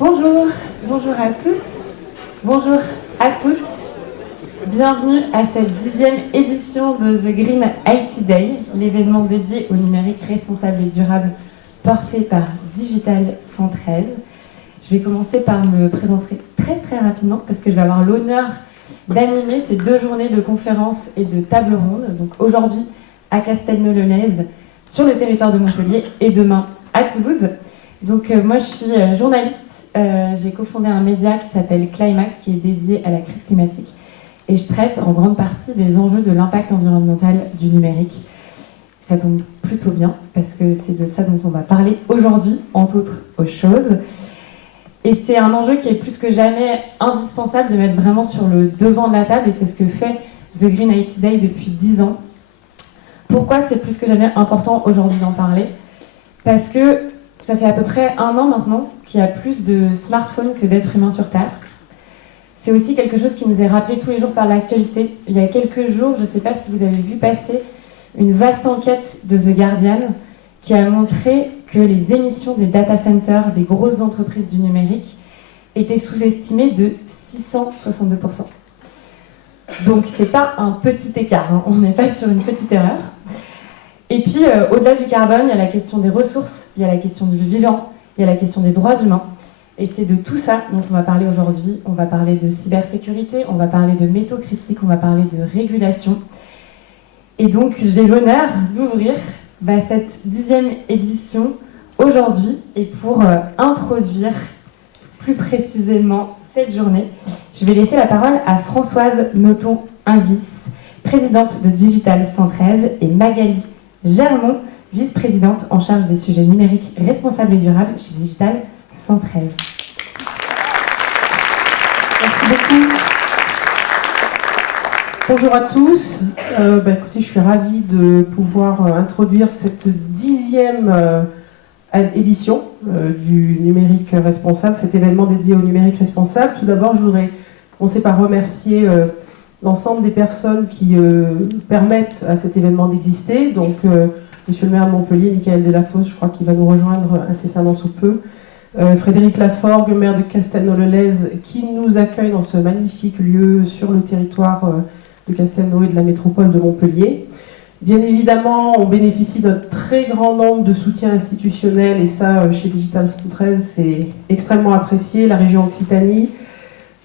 Bonjour, bonjour à tous, bonjour à toutes. Bienvenue à cette 10e édition de The Green IT Day, l'événement dédié au numérique responsable et durable porté par Digital 113. Je vais commencer par me présenter très rapidement parce que je vais avoir l'honneur d'animer ces 2 journées de conférences et de tables rondes. Donc aujourd'hui à Castelnau-le-Lez, sur le territoire de Montpellier, et demain à Toulouse. Donc moi je suis journaliste, j'ai cofondé un média qui s'appelle Climax, qui est dédié à la crise climatique. Et je traite en grande partie des enjeux de l'impact environnemental du numérique. Ça tombe plutôt bien, parce que c'est de ça dont on va parler aujourd'hui, entre autres choses. Et c'est un enjeu qui est plus que jamais indispensable de mettre vraiment sur le devant de la table, et c'est ce que fait The Green IT Day depuis 10 ans. Pourquoi c'est plus que jamais important aujourd'hui d'en parler? Parce que ça fait à peu près 1 an maintenant qu'il y a plus de smartphones que d'êtres humains sur Terre. C'est aussi quelque chose qui nous est rappelé tous les jours par l'actualité. Il y a quelques jours, je ne sais pas si vous avez vu passer une vaste enquête de The Guardian qui a montré que les émissions des data centers des grosses entreprises du numérique étaient sous-estimées de 662%. Donc c'est pas un petit écart, hein. On n'est pas sur une petite erreur. Et puis au-delà du carbone, il y a la question des ressources, il y a la question du vivant, il y a la question des droits humains. Et c'est de tout ça dont on va parler aujourd'hui. On va parler de cybersécurité, on va parler de métaux critiques, on va parler de régulation. Et donc j'ai l'honneur d'ouvrir cette 10e édition aujourd'hui. Et pour introduire plus précisément cette journée, je vais laisser la parole à Françoise Nothomb-Inguis, présidente de Digital 113, et Magali Germont, vice-présidente en charge des sujets numériques responsables et durables chez Digital 113. Merci beaucoup. Bonjour à tous. Écoutez, je suis ravie de pouvoir introduire cette 10e édition du numérique responsable, cet événement dédié au numérique responsable. Tout d'abord, je voudrais commencer par remercier l'ensemble des personnes qui permettent à cet événement d'exister. Donc, Monsieur le maire de Montpellier, Michael Delafosse, je crois qu'il va nous rejoindre incessamment sous peu. Frédéric Laforgue, maire de Castelnau-le-Lez, qui nous accueille dans ce magnifique lieu sur le territoire de Castelnau et de la métropole de Montpellier. Bien évidemment, on bénéficie d'un très grand nombre de soutiens institutionnels, et ça, chez Digital 113, c'est extrêmement apprécié. La région Occitanie,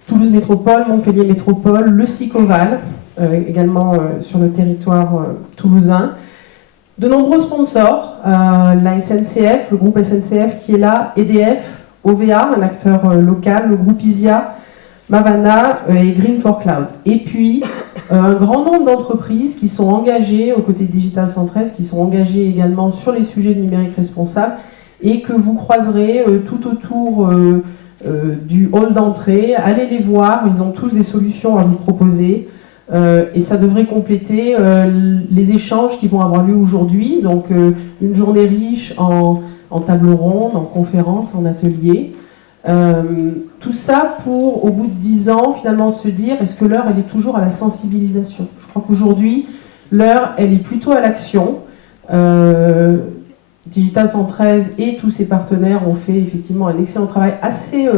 Toulouse Métropole, Montpellier Métropole, le SICOVAL, également sur le territoire toulousain. De nombreux sponsors, la SNCF, le groupe SNCF qui est là, EDF, OVA, un acteur local, le groupe ISIA, Mavana et Green for Cloud. Et puis, un grand nombre d'entreprises qui sont engagées aux côtés de Digital 113, qui sont engagées également sur les sujets de numérique responsable et que vous croiserez tout autour du hall d'entrée. Allez les voir, ils ont tous des solutions à vous proposer. Et ça devrait compléter les échanges qui vont avoir lieu aujourd'hui. Donc une journée riche en table ronde, en conférences, en ateliers. Tout ça pour, au bout de 10 ans, finalement se dire, est-ce que l'heure, elle est toujours à la sensibilisation? Je crois qu'aujourd'hui, l'heure, elle est plutôt à l'action. Digital 113 et tous ses partenaires ont fait effectivement un excellent travail, assez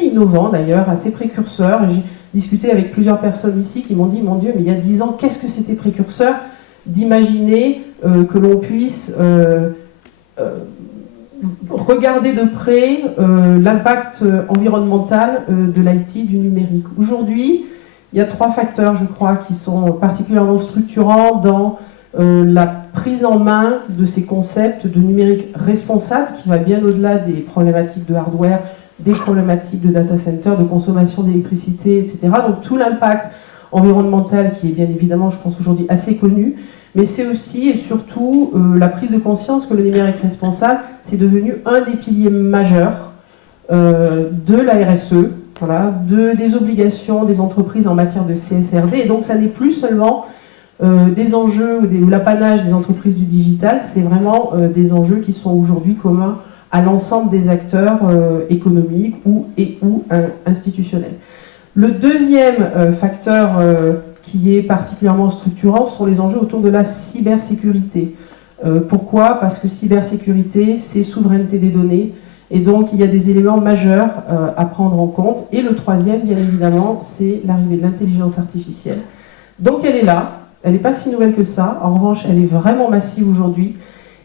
innovant d'ailleurs, assez précurseur. J'ai discuté avec plusieurs personnes ici qui m'ont dit, mon Dieu, mais il y a 10 ans, qu'est-ce que c'était précurseur d'imaginer que l'on puisse regarder de près l'impact environnemental de l'IT, du numérique. Aujourd'hui, il y a 3 facteurs, je crois, qui sont particulièrement structurants dans la prise en main de ces concepts de numérique responsable qui va bien au-delà des problématiques de hardware, des problématiques de data center, de consommation d'électricité, etc. Donc tout l'impact environnemental qui est bien évidemment, je pense aujourd'hui, assez connu, mais c'est aussi et surtout la prise de conscience que le numérique responsable, c'est devenu un des piliers majeurs de la RSE, voilà, des obligations des entreprises en matière de CSRD, et donc ça n'est plus seulement des enjeux ou l'apanage des entreprises du digital, c'est vraiment des enjeux qui sont aujourd'hui communs à l'ensemble des acteurs économiques ou institutionnels. Le deuxième facteur qui est particulièrement structurant sont les enjeux autour de la cybersécurité. Pourquoi ? Parce que cybersécurité, c'est souveraineté des données, Et donc, il y a des éléments majeurs à prendre en compte. Et le troisième, bien évidemment, c'est l'arrivée de l'intelligence artificielle. Donc, elle est là. Elle n'est pas si nouvelle que ça. En revanche, elle est vraiment massive aujourd'hui.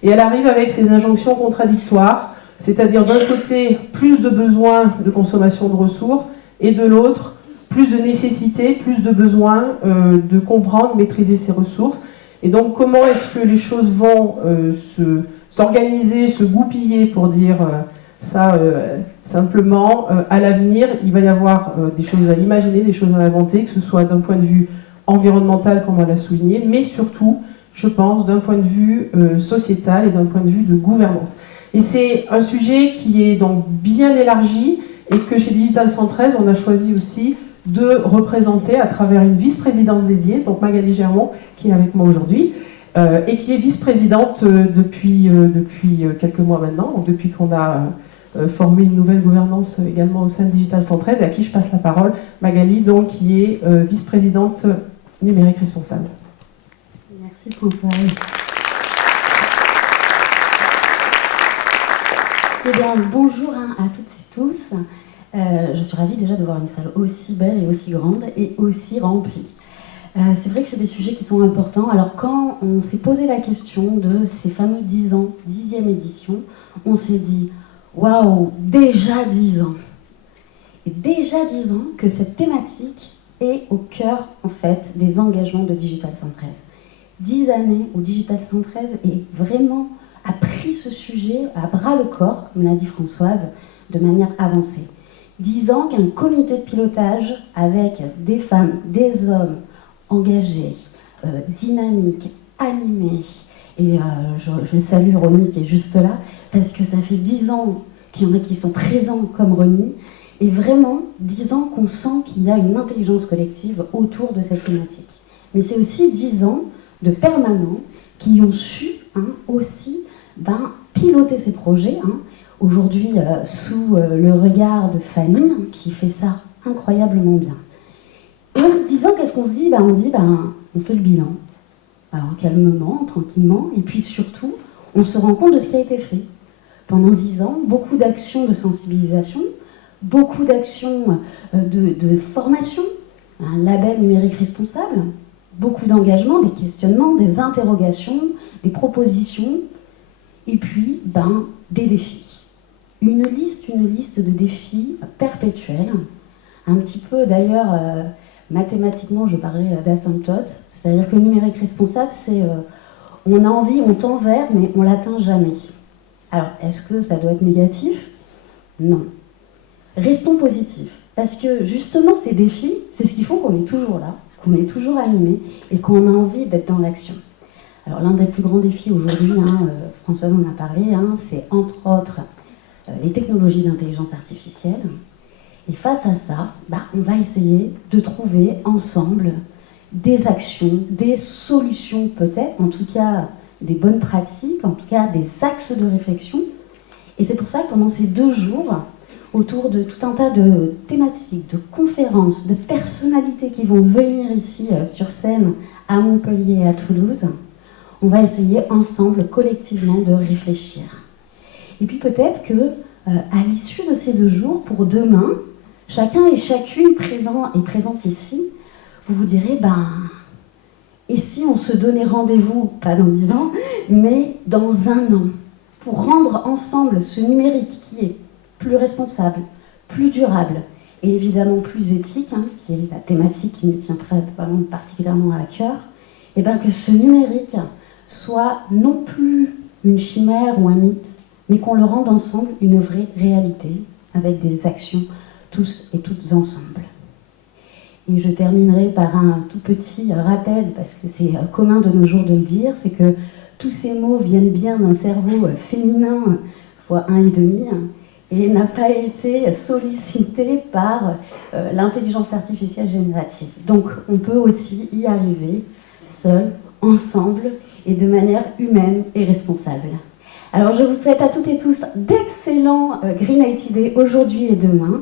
Et elle arrive avec ses injonctions contradictoires, c'est-à-dire d'un côté, plus de besoins de consommation de ressources, et de l'autre, plus de nécessité, plus de besoin de comprendre, maîtriser ces ressources. Et donc, comment est-ce que les choses vont s'organiser, se goupiller, pour dire ça simplement, à l'avenir, il va y avoir des choses à imaginer, des choses à inventer, que ce soit d'un point de vue environnemental, comme on l'a souligné, mais surtout, je pense, d'un point de vue sociétal et d'un point de vue de gouvernance. Et c'est un sujet qui est donc bien élargi et que chez Digital 113, on a choisi aussi de représenter à travers une vice-présidence dédiée, donc Magali Germont, qui est avec moi aujourd'hui, et qui est vice-présidente depuis quelques mois maintenant, donc depuis qu'on a formé une nouvelle gouvernance également au sein de Digital 113, et à qui je passe la parole. Magali, donc, qui est vice-présidente numérique responsable. Merci Françoise. Eh bien, bonjour à toutes et tous. Je suis ravie déjà de voir une salle aussi belle et aussi grande et aussi remplie. C'est vrai que c'est des sujets qui sont importants. Alors quand on s'est posé la question de ces fameux 10 ans, 10e édition, on s'est dit « Waouh, déjà 10 ans !» Et déjà 10 ans que cette thématique est au cœur en fait des engagements de Digital 113. 10 années où Digital 113 a pris ce sujet à bras le corps, comme l'a dit Françoise, de manière avancée. 10 ans qu'un comité de pilotage avec des femmes, des hommes engagés, dynamiques, animés, et je salue Ronnie qui est juste là, parce que ça fait 10 ans qu'il y en a qui sont présents comme Ronnie, et vraiment 10 ans qu'on sent qu'il y a une intelligence collective autour de cette thématique. Mais c'est aussi 10 ans de permanents qui ont su aussi piloter ces projets, aujourd'hui sous le regard de Fanny, qui fait ça incroyablement bien. Et en 10 ans, qu'est-ce qu'on se dit ? On dit, on fait le bilan, alors calmement, tranquillement, et puis surtout, on se rend compte de ce qui a été fait. Pendant 10 ans, beaucoup d'actions de sensibilisation, beaucoup d'actions de formation, un label numérique responsable, beaucoup d'engagements, des questionnements, des interrogations, des propositions, et puis des défis. Une liste de défis perpétuels, un petit peu d'ailleurs, mathématiquement je parlais d'asymptote, c'est-à-dire que le numérique responsable, c'est on a envie, on tend vers, mais on l'atteint jamais. Alors, est-ce que ça doit être négatif ? Non. Restons positifs, parce que justement ces défis, c'est ce qui font qu'on est toujours là, qu'on est toujours animé et qu'on a envie d'être dans l'action. Alors l'un des plus grands défis aujourd'hui, Françoise en a parlé, c'est entre autres les technologies d'intelligence artificielle. Et face à ça, on va essayer de trouver ensemble des actions, des solutions peut-être, en tout cas des bonnes pratiques, en tout cas des axes de réflexion. Et c'est pour ça que pendant ces 2 jours, autour de tout un tas de thématiques, de conférences, de personnalités qui vont venir ici sur scène à Montpellier et à Toulouse, on va essayer ensemble, collectivement, de réfléchir. Et puis peut-être que, à l'issue de ces 2 jours, pour demain, chacun et chacune présent et présente ici, vous vous direz, et si on se donnait rendez-vous, pas dans 10 ans, mais dans 1 an, pour rendre ensemble ce numérique qui est plus responsable, plus durable et évidemment plus éthique, qui est la thématique qui me tient particulièrement à cœur, et que ce numérique soit non plus une chimère ou un mythe, mais qu'on le rende ensemble une vraie réalité, avec des actions tous et toutes ensemble. Et je terminerai par un tout petit rappel, parce que c'est commun de nos jours de le dire, c'est que tous ces mots viennent bien d'un cerveau féminin fois 1,5, et n'a pas été sollicité par l'intelligence artificielle générative. Donc on peut aussi y arriver seul, ensemble, et de manière humaine et responsable. Alors je vous souhaite à toutes et tous d'excellents Green IT Day aujourd'hui et demain,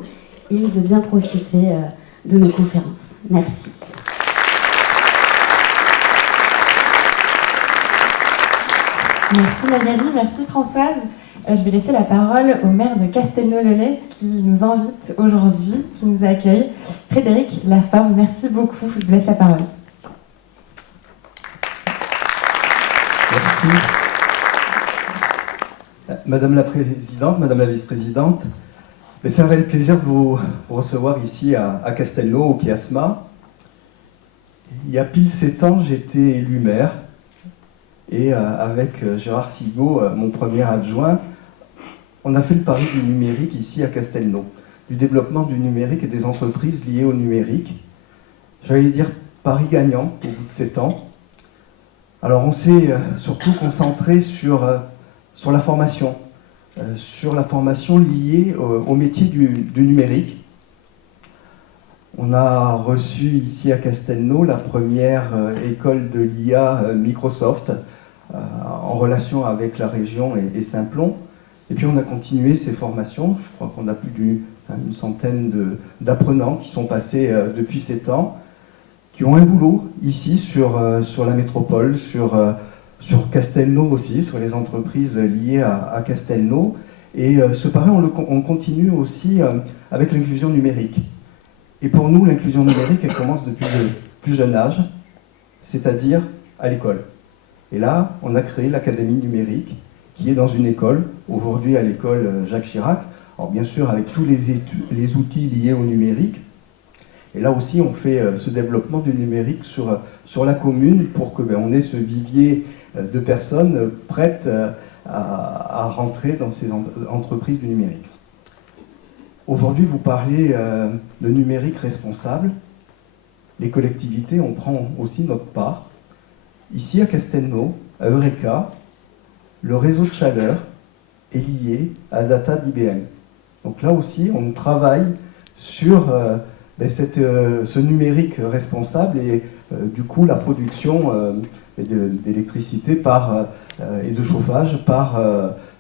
et de bien profiter de nos conférences. Merci. Merci Magali, merci Françoise. je vais laisser la parole au maire de Castelnau-le-Lez qui nous invite aujourd'hui, qui nous accueille, Frédéric Laforme. Merci beaucoup, je vous laisse la parole. Merci. Madame la Présidente, Madame la Vice-Présidente, c'est un réel plaisir de vous recevoir ici à Castelnau, au Chiasma. Il y a pile 7 ans, j'étais élu maire et avec Gérard Sigaud, mon premier adjoint, on a fait le pari du numérique ici à Castelnau, du développement du numérique et des entreprises liées au numérique. J'allais dire pari gagnant au bout de 7 ans. Alors on s'est surtout concentré sur la formation liée au métier du numérique. On a reçu ici à Castelnau la première école de l'IA Microsoft en relation avec la région et Saint-Plon. Et puis on a continué ces formations. Je crois qu'on a plus d'une centaine d'apprenants qui sont passés depuis 7 ans, qui ont un boulot ici sur la métropole, sur Castelnau aussi, sur les entreprises liées à Castelnau. Et ce pari, on continue aussi avec l'inclusion numérique. Et pour nous, l'inclusion numérique, elle commence depuis le plus jeune âge, c'est-à-dire à l'école. Et là, on a créé l'Académie numérique, qui est dans une école, aujourd'hui à l'école Jacques Chirac, alors bien sûr avec tous les outils liés au numérique. Et là aussi, on fait ce développement du numérique sur la commune pour qu'on ait ce vivier de personnes prêtes à rentrer dans ces entreprises du numérique. Aujourd'hui, vous parlez de numérique responsable. Les collectivités, on prend aussi notre part. Ici, à Castelnau, à Eureka, le réseau de chaleur est lié à Data d'IBM. Donc là aussi, on travaille sur ce numérique responsable et du coup la production d'électricité et de chauffage par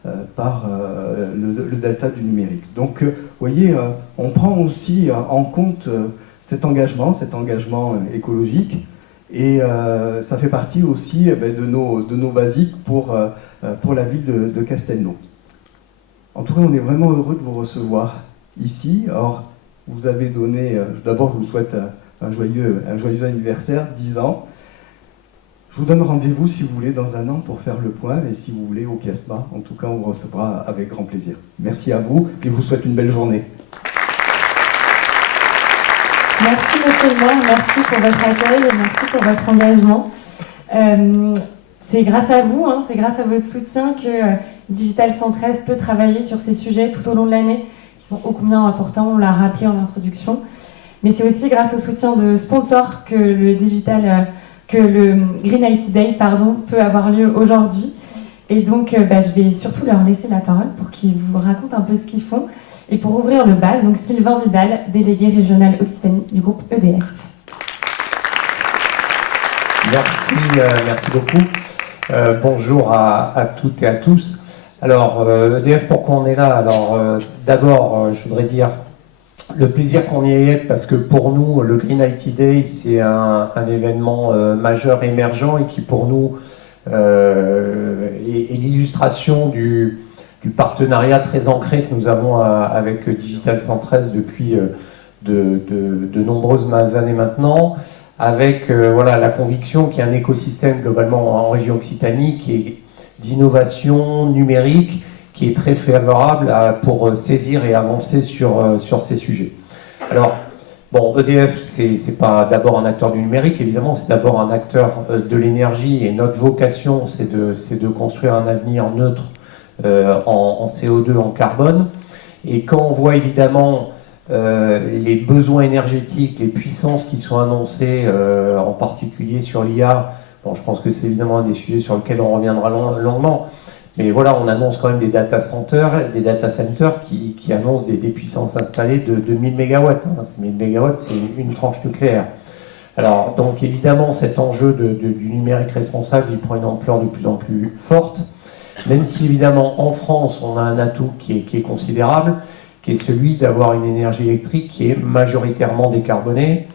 le data du numérique. Donc vous voyez, on prend aussi en compte cet engagement écologique et ça fait partie aussi de nos basiques pour la ville de Castelnau. En tout cas, on est vraiment heureux de vous recevoir ici. Or, vous avez donné, d'abord je vous souhaite un joyeux anniversaire, 10 ans. Je vous donne rendez-vous si vous voulez dans un an pour faire le point, et si vous voulez au Chiasma, en tout cas on vous recevra avec grand plaisir. Merci à vous et je vous souhaite une belle journée. Merci monsieur le maire, merci pour votre accueil et merci pour votre engagement. C'est grâce à vous, c'est grâce à votre soutien que Digital 113 peut travailler sur ces sujets tout au long de l'année, qui sont ô combien importants, on l'a rappelé en introduction. Mais c'est aussi grâce au soutien de sponsors que le Green IT Day peut avoir lieu aujourd'hui. Et donc, je vais surtout leur laisser la parole pour qu'ils vous racontent un peu ce qu'ils font. Et pour ouvrir le bal, donc Sylvain Vidal, délégué régional Occitanie du groupe EDF. Merci beaucoup. Bonjour à toutes et à tous. Alors, EDF, pourquoi on est là? Alors, d'abord, je voudrais dire le plaisir qu'on y ait, parce que pour nous, le Green IT Day, c'est un événement majeur, émergent, et qui pour nous est l'illustration du partenariat très ancré que nous avons avec Digital 113 depuis de nombreuses années maintenant, avec la conviction qu'il y a un écosystème globalement en région Occitanie qui est d'innovation numérique, qui est très favorable pour saisir et avancer sur ces sujets. Alors, EDF, c'est pas d'abord un acteur du numérique, évidemment, c'est d'abord un acteur de l'énergie, et notre vocation, c'est de construire un avenir neutre en CO2, en carbone. Et quand on voit évidemment les besoins énergétiques, les puissances qui sont annoncées, en particulier sur l'IA, je pense que c'est évidemment un des sujets sur lesquels on reviendra longuement. Mais voilà, on annonce quand même des data centers qui annoncent des puissances installées de 1000 MW. 1000 MW, c'est une tranche nucléaire. Alors, donc évidemment, cet enjeu du numérique responsable, il prend une ampleur de plus en plus forte, même si évidemment, en France, on a un atout qui est considérable, qui est celui d'avoir une énergie électrique qui est majoritairement décarbonée.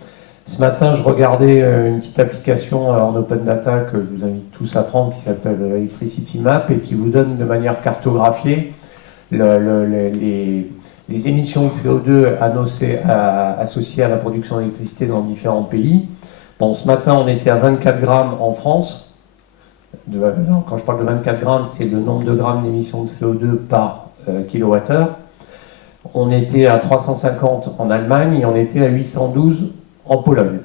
Ce matin, je regardais une petite application en open data que je vous invite tous à prendre, qui s'appelle Electricity Map, et qui vous donne de manière cartographiée les émissions de CO2 associées à la production d'électricité dans différents pays. Bon, ce matin, on était à 24 grammes en France. Quand je parle de 24 grammes, c'est le nombre de grammes d'émissions de CO2 par kilowattheure. On était à 350 en Allemagne et on était à 812 en Pologne.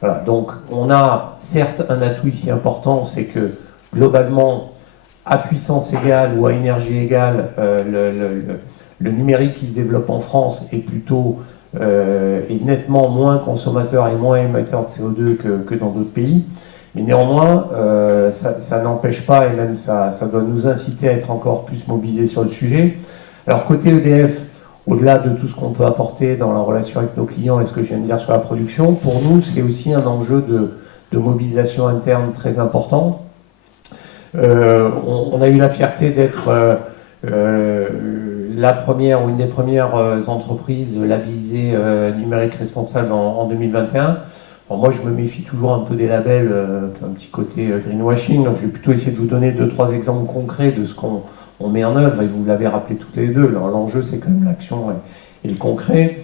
Voilà, donc on a certes un atout ici important, c'est que globalement, à puissance égale ou à énergie égale, le numérique qui se développe en France est nettement moins consommateur et moins émetteur de CO2 que dans d'autres pays. Mais néanmoins, ça n'empêche pas, et même ça doit nous inciter à être encore plus mobilisés sur le sujet. Alors côté EDF, au-delà de tout ce qu'on peut apporter dans la relation avec nos clients et ce que je viens de dire sur la production, pour nous, c'est aussi un enjeu de mobilisation interne très important. On a eu la fierté d'être la première ou une des premières entreprises labellisées numérique responsable en 2021. Bon, moi, je me méfie toujours un peu des labels, un petit côté greenwashing, donc je vais plutôt essayer de vous donner 2-3 exemples concrets de ce qu'on met en œuvre, et vous l'avez rappelé toutes les deux. L'enjeu, c'est quand même l'action et le concret.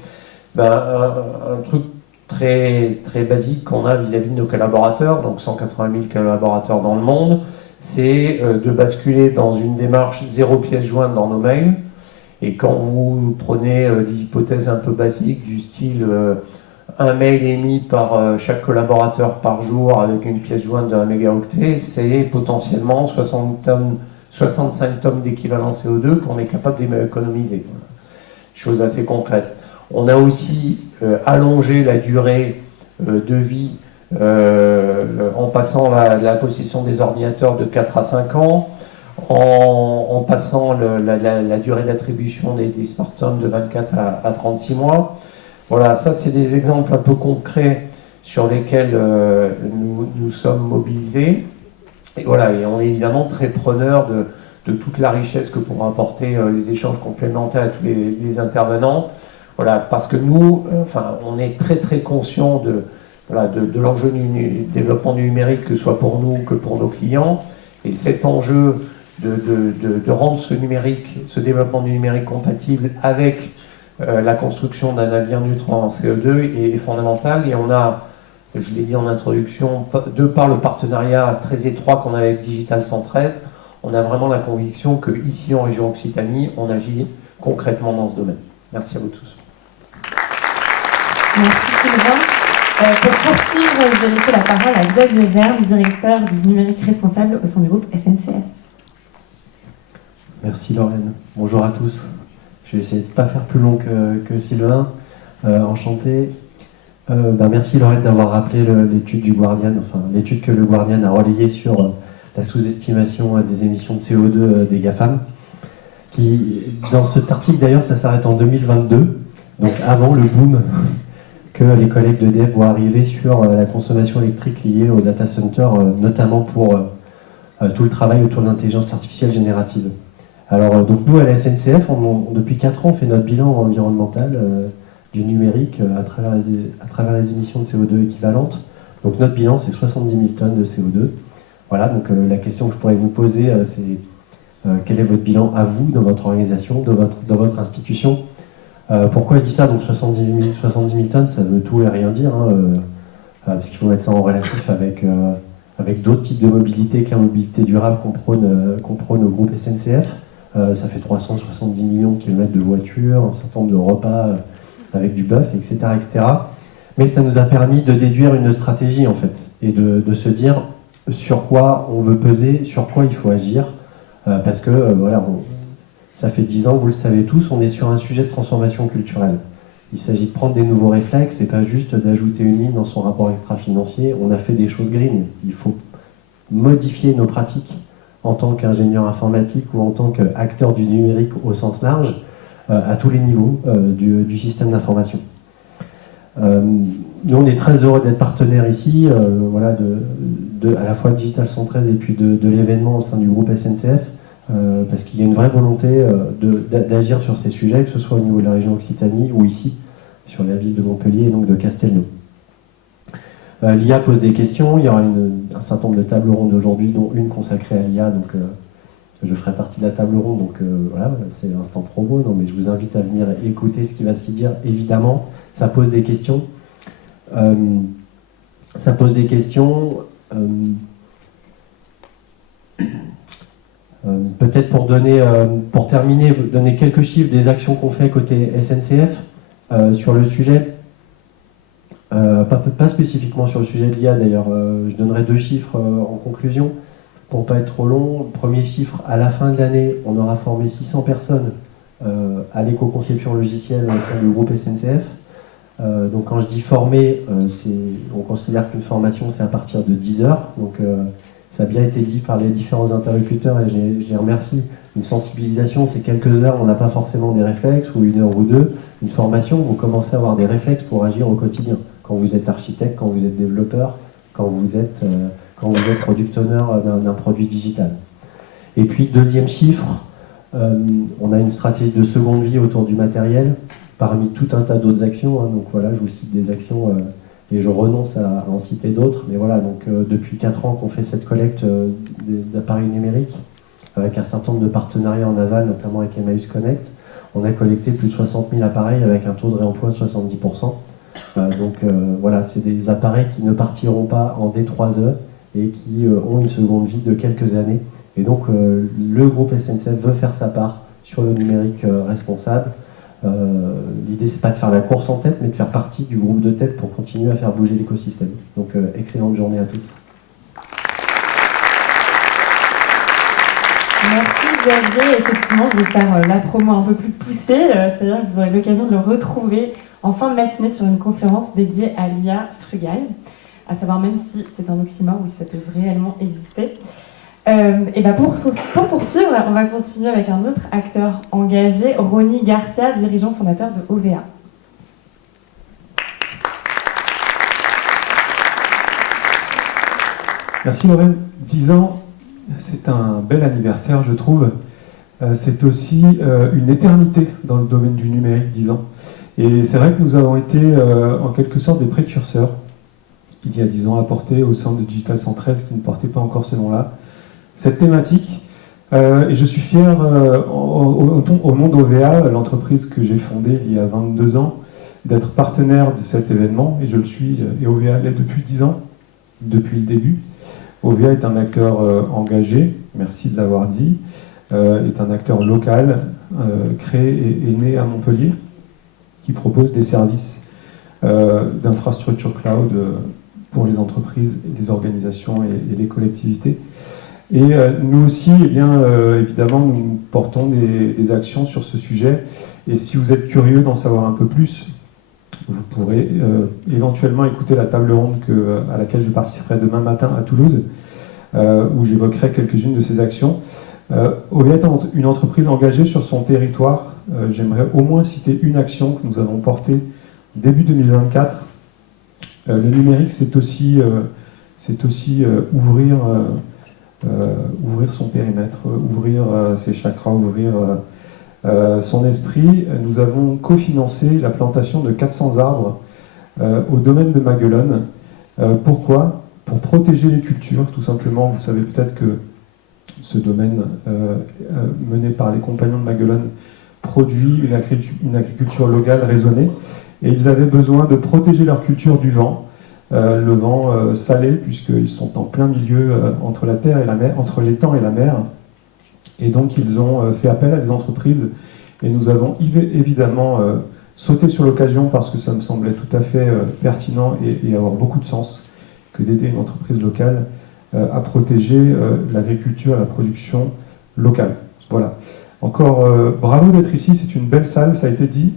Un truc très, très basique qu'on a vis-à-vis de nos collaborateurs, donc 180 000 collaborateurs dans le monde, c'est de basculer dans une démarche 0 pièce jointe dans nos mails. Et quand vous prenez des hypothèses un peu basiques du style un mail émis par chaque collaborateur par jour avec une pièce jointe de 1 mégaoctet, c'est potentiellement 65 tonnes d'équivalent CO2 qu'on est capable d'économiser. Voilà. Chose assez concrète. On a aussi allongé la durée de vie en passant la possession des ordinateurs de 4 à 5 ans, en passant la durée d'attribution des smartphones de 24 à 36 mois. Voilà, ça c'est des exemples un peu concrets sur lesquels nous sommes mobilisés. Et voilà, et on est évidemment très preneurs de toute la richesse que pourront apporter les échanges complémentaires à tous les intervenants. Voilà, parce que nous, on est très très conscients de l'enjeu du développement du numérique, que ce soit pour nous que pour nos clients. Et cet enjeu de rendre ce développement du numérique compatible avec la construction d'un navire neutre en CO2 est fondamental. Et on a, je l'ai dit en introduction, de par le partenariat très étroit qu'on a avec Digital 113, on a vraiment la conviction qu'ici en région Occitanie, on agit concrètement dans ce domaine. Merci à vous tous. Merci Sylvain. Pour poursuivre, je vais laisser la parole à Xavier Verne, directeur du numérique responsable au sein du groupe SNCF. Merci Lorraine. Bonjour à tous. Je vais essayer de ne pas faire plus long que Sylvain. Enchanté. Merci Lorraine d'avoir rappelé l'étude du Guardian, l'étude que le Guardian a relayée sur la sous-estimation des émissions de CO2 des GAFAM. Dans cet article d'ailleurs, ça s'arrête en 2022, donc avant le boom que les collègues d'EDF voient arriver sur la consommation électrique liée au data center, notamment pour tout le travail autour de l'intelligence artificielle générative. Alors, donc nous, à la SNCF, depuis 4 ans, on fait notre bilan environnemental du numérique à travers les émissions de CO2 équivalentes. Donc notre bilan, c'est 70 000 tonnes de CO2. Voilà, donc la question que je pourrais vous poser, c'est quel est votre bilan à vous, dans votre organisation, dans votre institution? Pourquoi je dis ça? Donc 70 000 tonnes, ça veut tout et rien dire, parce qu'il faut mettre ça en relatif avec d'autres types de mobilité que la mobilité durable qu'on prône au groupe SNCF. Ça fait 370 millions de kilomètres de voitures, un certain nombre de repas avec du bœuf, etc., etc. Mais ça nous a permis de déduire une stratégie, en fait, et de se dire sur quoi on veut peser, sur quoi il faut agir, parce que, ça fait 10 ans, vous le savez tous, on est sur un sujet de transformation culturelle. Il s'agit de prendre des nouveaux réflexes et pas juste d'ajouter une ligne dans son rapport extra-financier. On a fait des choses green. Il faut modifier nos pratiques en tant qu'ingénieur informatique ou en tant qu'acteur du numérique au sens large, à tous les niveaux du système d'information. Nous, on est très heureux d'être partenaires ici, à la fois de Digital 113 et puis de l'événement au sein du groupe SNCF, parce qu'il y a une vraie volonté d'agir sur ces sujets, que ce soit au niveau de la région Occitanie ou ici, sur la ville de Montpellier et donc de Castelnau. L'IA pose des questions, il y aura un certain nombre de tables rondes aujourd'hui, dont une consacrée à l'IA, donc Je ferai partie de la table ronde, donc voilà, c'est l'instant promo. Non, mais je vous invite à venir écouter ce qui va s'y dire. Évidemment, ça pose des questions. Peut-être pour terminer, donner quelques chiffres des actions qu'on fait côté SNCF sur le sujet. Pas spécifiquement sur le sujet de l'IA d'ailleurs. Je donnerai 2 chiffres en conclusion. Pour ne pas être trop long, premier chiffre, à la fin de l'année, on aura formé 600 personnes à l'éco-conception logicielle au sein du groupe SNCF. Donc quand je dis former, on considère qu'une formation c'est à partir de 10 heures. Donc ça a bien été dit par les différents interlocuteurs et je les remercie. Une sensibilisation, c'est quelques heures, on n'a pas forcément des réflexes, ou 1 heure ou 2. Une formation, vous commencez à avoir des réflexes pour agir au quotidien. Quand vous êtes architecte, quand vous êtes développeur, quand vous êtes product owner d'un produit digital. Et puis, deuxième chiffre, on a une stratégie de seconde vie autour du matériel, parmi tout un tas d'autres actions. Donc voilà, je vous cite des actions et je renonce à en citer d'autres. Mais voilà, donc depuis 4 ans qu'on fait cette collecte d'appareils numériques, avec un certain nombre de partenariats en aval, notamment avec Emmaüs Connect, on a collecté plus de 60 000 appareils avec un taux de réemploi de 70%. Voilà, c'est des appareils qui ne partiront pas en D3E et qui ont une seconde vie de quelques années. Et donc le groupe SNCF veut faire sa part sur le numérique responsable. L'idée c'est pas de faire la course en tête, mais de faire partie du groupe de tête pour continuer à faire bouger l'écosystème. Donc excellente journée à tous. Merci Xavier, effectivement, je vais faire la promo un peu plus poussée, c'est-à-dire que vous aurez l'occasion de le retrouver en fin de matinée sur une conférence dédiée à l'IA frugale, à savoir même si c'est un oxymore ou si ça peut réellement exister. Et pour poursuivre, on va continuer avec un autre acteur engagé, Ronny Garcia, dirigeant fondateur de OVA. Merci Lorraine. 10 ans, c'est un bel anniversaire, je trouve. C'est aussi une éternité dans le domaine du numérique, 10 ans. Et c'est vrai que nous avons été en quelque sorte des précurseurs, il y a 10 ans, à porter au sein de Digital 113, qui ne portait pas encore ce nom-là, cette thématique. Et je suis fier, au monde OVA, l'entreprise que j'ai fondée il y a 22 ans, d'être partenaire de cet événement, et je le suis, et OVA l'est depuis 10 ans, depuis le début. OVA est un acteur engagé, merci de l'avoir dit, est un acteur local, créé et né à Montpellier, qui propose des services d'infrastructure cloud pour les entreprises, les organisations et les collectivités. Et nous aussi, évidemment, nous portons des actions sur ce sujet. Et si vous êtes curieux d'en savoir un peu plus, vous pourrez éventuellement écouter la table ronde à laquelle je participerai demain matin à Toulouse, où j'évoquerai quelques-unes de ces actions. OVA est une entreprise engagée sur son territoire. J'aimerais au moins citer une action que nous avons portée début 2024. Le numérique, c'est aussi ouvrir son périmètre, ouvrir ses chakras, ouvrir son esprit. Nous avons cofinancé la plantation de 400 arbres au domaine de Maguelone. Pourquoi ? Pour protéger les cultures, tout simplement. Vous savez peut-être que ce domaine mené par les compagnons de Maguelone produit une agriculture locale raisonnée, et ils avaient besoin de protéger leur culture du vent, le vent salé, puisqu'ils sont en plein milieu entre la terre et la mer, entre l'étang et la mer, et donc ils ont fait appel à des entreprises, et nous avons évidemment sauté sur l'occasion parce que ça me semblait tout à fait pertinent et avoir beaucoup de sens que d'aider une entreprise locale à protéger l'agriculture et la production locale. Voilà. Encore bravo d'être ici, c'est une belle salle, ça a été dit.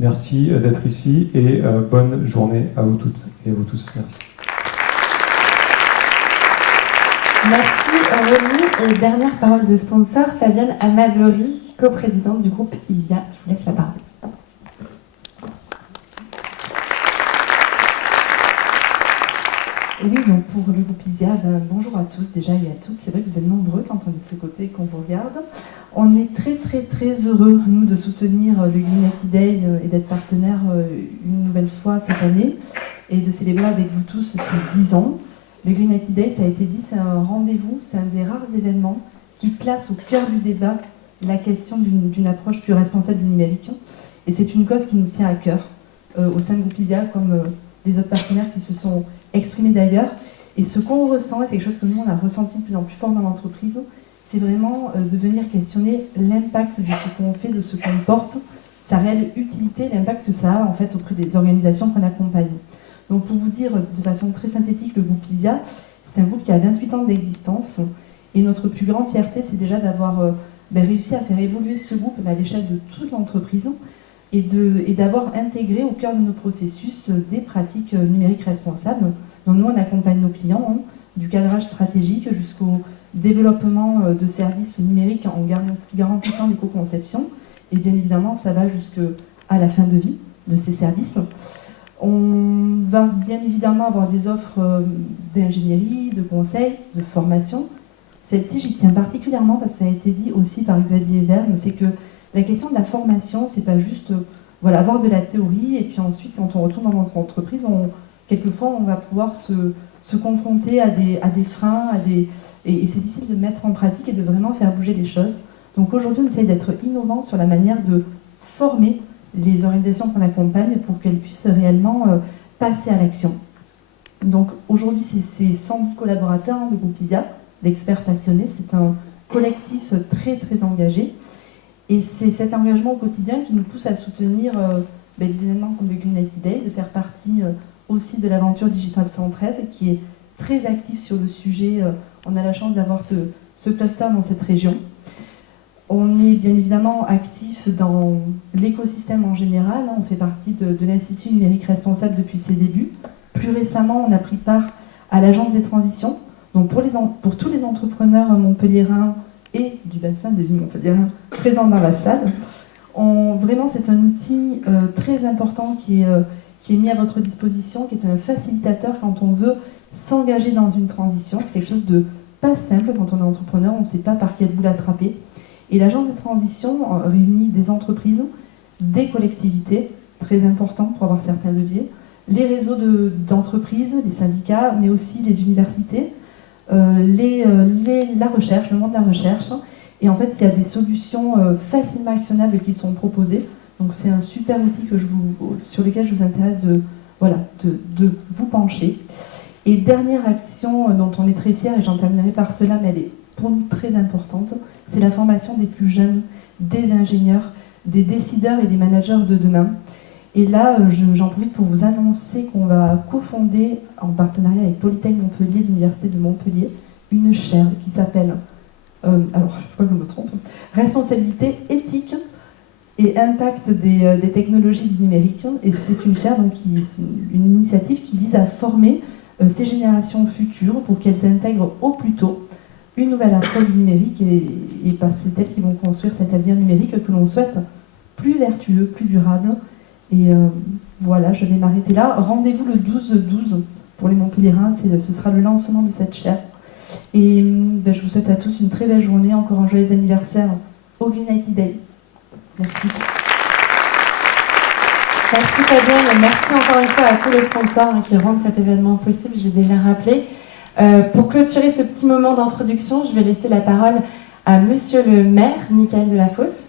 Merci d'être ici et bonne journée à vous toutes et à vous tous. Merci. Merci Ronny. Et dernière parole de sponsor, Fabienne Amadori, coprésidente du groupe ISIA. Je vous laisse la parole. Oui, donc pour le groupe ISIA, bonjour à tous déjà et à toutes. C'est vrai que vous êtes nombreux quand on est de ce côté et qu'on vous regarde. On est très heureux, nous, de soutenir le Green IT Day et d'être partenaire une nouvelle fois cette année et de célébrer avec vous tous ces 10 ans. Le Green IT Day, ça a été dit, c'est un rendez-vous, c'est un des rares événements qui place au cœur du débat la question d'une approche plus responsable du numérique. Et c'est une cause qui nous tient à cœur, au sein de groupe ISEA, comme des autres partenaires qui se sont exprimés d'ailleurs. Et ce qu'on ressent, et c'est quelque chose que nous, on a ressenti de plus en plus fort dans l'entreprise, c'est vraiment de venir questionner l'impact de ce qu'on fait, de ce qu'on porte, sa réelle utilité, l'impact que ça a en fait auprès des organisations qu'on accompagne. Donc pour vous dire de façon très synthétique, le groupe ISEA, c'est un groupe qui a 28 ans d'existence, et notre plus grande fierté, c'est déjà d'avoir réussi à faire évoluer ce groupe à l'échelle de toute l'entreprise, et d'avoir intégré au cœur de nos processus des pratiques numériques responsables. Donc nous, on accompagne nos clients, du cadrage stratégique jusqu'au développement de services numériques en garantissant l'éco-conception. Et bien évidemment, ça va jusqu'à la fin de vie de ces services. On va bien évidemment avoir des offres d'ingénierie, de conseil, de formation. Celle-ci, j'y tiens particulièrement parce que ça a été dit aussi par Xavier Verne, c'est que la question de la formation, c'est pas juste avoir de la théorie et puis ensuite, quand on retourne dans notre entreprise, quelquefois, on va pouvoir se confronter à des freins, et c'est difficile de mettre en pratique et de vraiment faire bouger les choses. Donc aujourd'hui, on essaye d'être innovant sur la manière de former les organisations qu'on accompagne pour qu'elles puissent réellement passer à l'action. Donc aujourd'hui, c'est 110 collaborateurs, le groupe ISEA, d'experts passionnés. C'est un collectif très très engagé. Et c'est cet engagement au quotidien qui nous pousse à soutenir des événements comme le Green IT Day, de faire partie aussi de l'aventure Digital 113, qui est très actif sur le sujet. On a la chance d'avoir ce cluster dans cette région. On est bien évidemment actif dans l'écosystème en général. On fait partie de l'Institut numérique responsable depuis ses débuts. Plus récemment, on a pris part à l'Agence des transitions. Donc pour tous les entrepreneurs montpelliérains et du bassin de vie montpelliérain présents dans la salle, vraiment c'est un outil très important qui est mis à votre disposition, qui est un facilitateur quand on veut s'engager dans une transition. C'est quelque chose de pas simple quand on est entrepreneur, on ne sait pas par quel bout l'attraper. Et l'Agence des transitions réunit des entreprises, des collectivités, très importants pour avoir certains leviers, les réseaux d'entreprises, les syndicats, mais aussi les universités, la recherche, le monde de la recherche. Et en fait, il y a des solutions facilement actionnables qui sont proposées. Donc c'est un super outil sur lequel je vous intéresse de vous pencher. Et dernière action dont on est très fiers, et j'en terminerai par cela, mais elle est pour nous très importante, c'est la formation des plus jeunes, des ingénieurs, des décideurs et des managers de demain. Et là, j'en profite pour vous annoncer qu'on va cofonder, en partenariat avec Polytech Montpellier, l'Université de Montpellier, une chaire qui s'appelle, alors je crois que je me trompe, Responsabilité éthique et impact des technologies du numérique. Et c'est une chaire, donc une initiative qui vise à former ces générations futures pour qu'elles intègrent au plus tôt une nouvelle approche du numérique et c'est elles qui vont construire cet avenir numérique que l'on souhaite plus vertueux, plus durable. Et voilà, je vais m'arrêter là. Rendez-vous le 12-12 pour les Montpelliérains, ce sera le lancement de cette chaire. Et je vous souhaite à tous une très belle journée, encore un joyeux anniversaire au Green IT Day. Merci. Merci Fabienne, et merci encore une fois à tous les sponsors qui rendent cet événement possible, j'ai déjà rappelé. Pour clôturer ce petit moment d'introduction, je vais laisser la parole à Monsieur le maire, Michael Delafosse,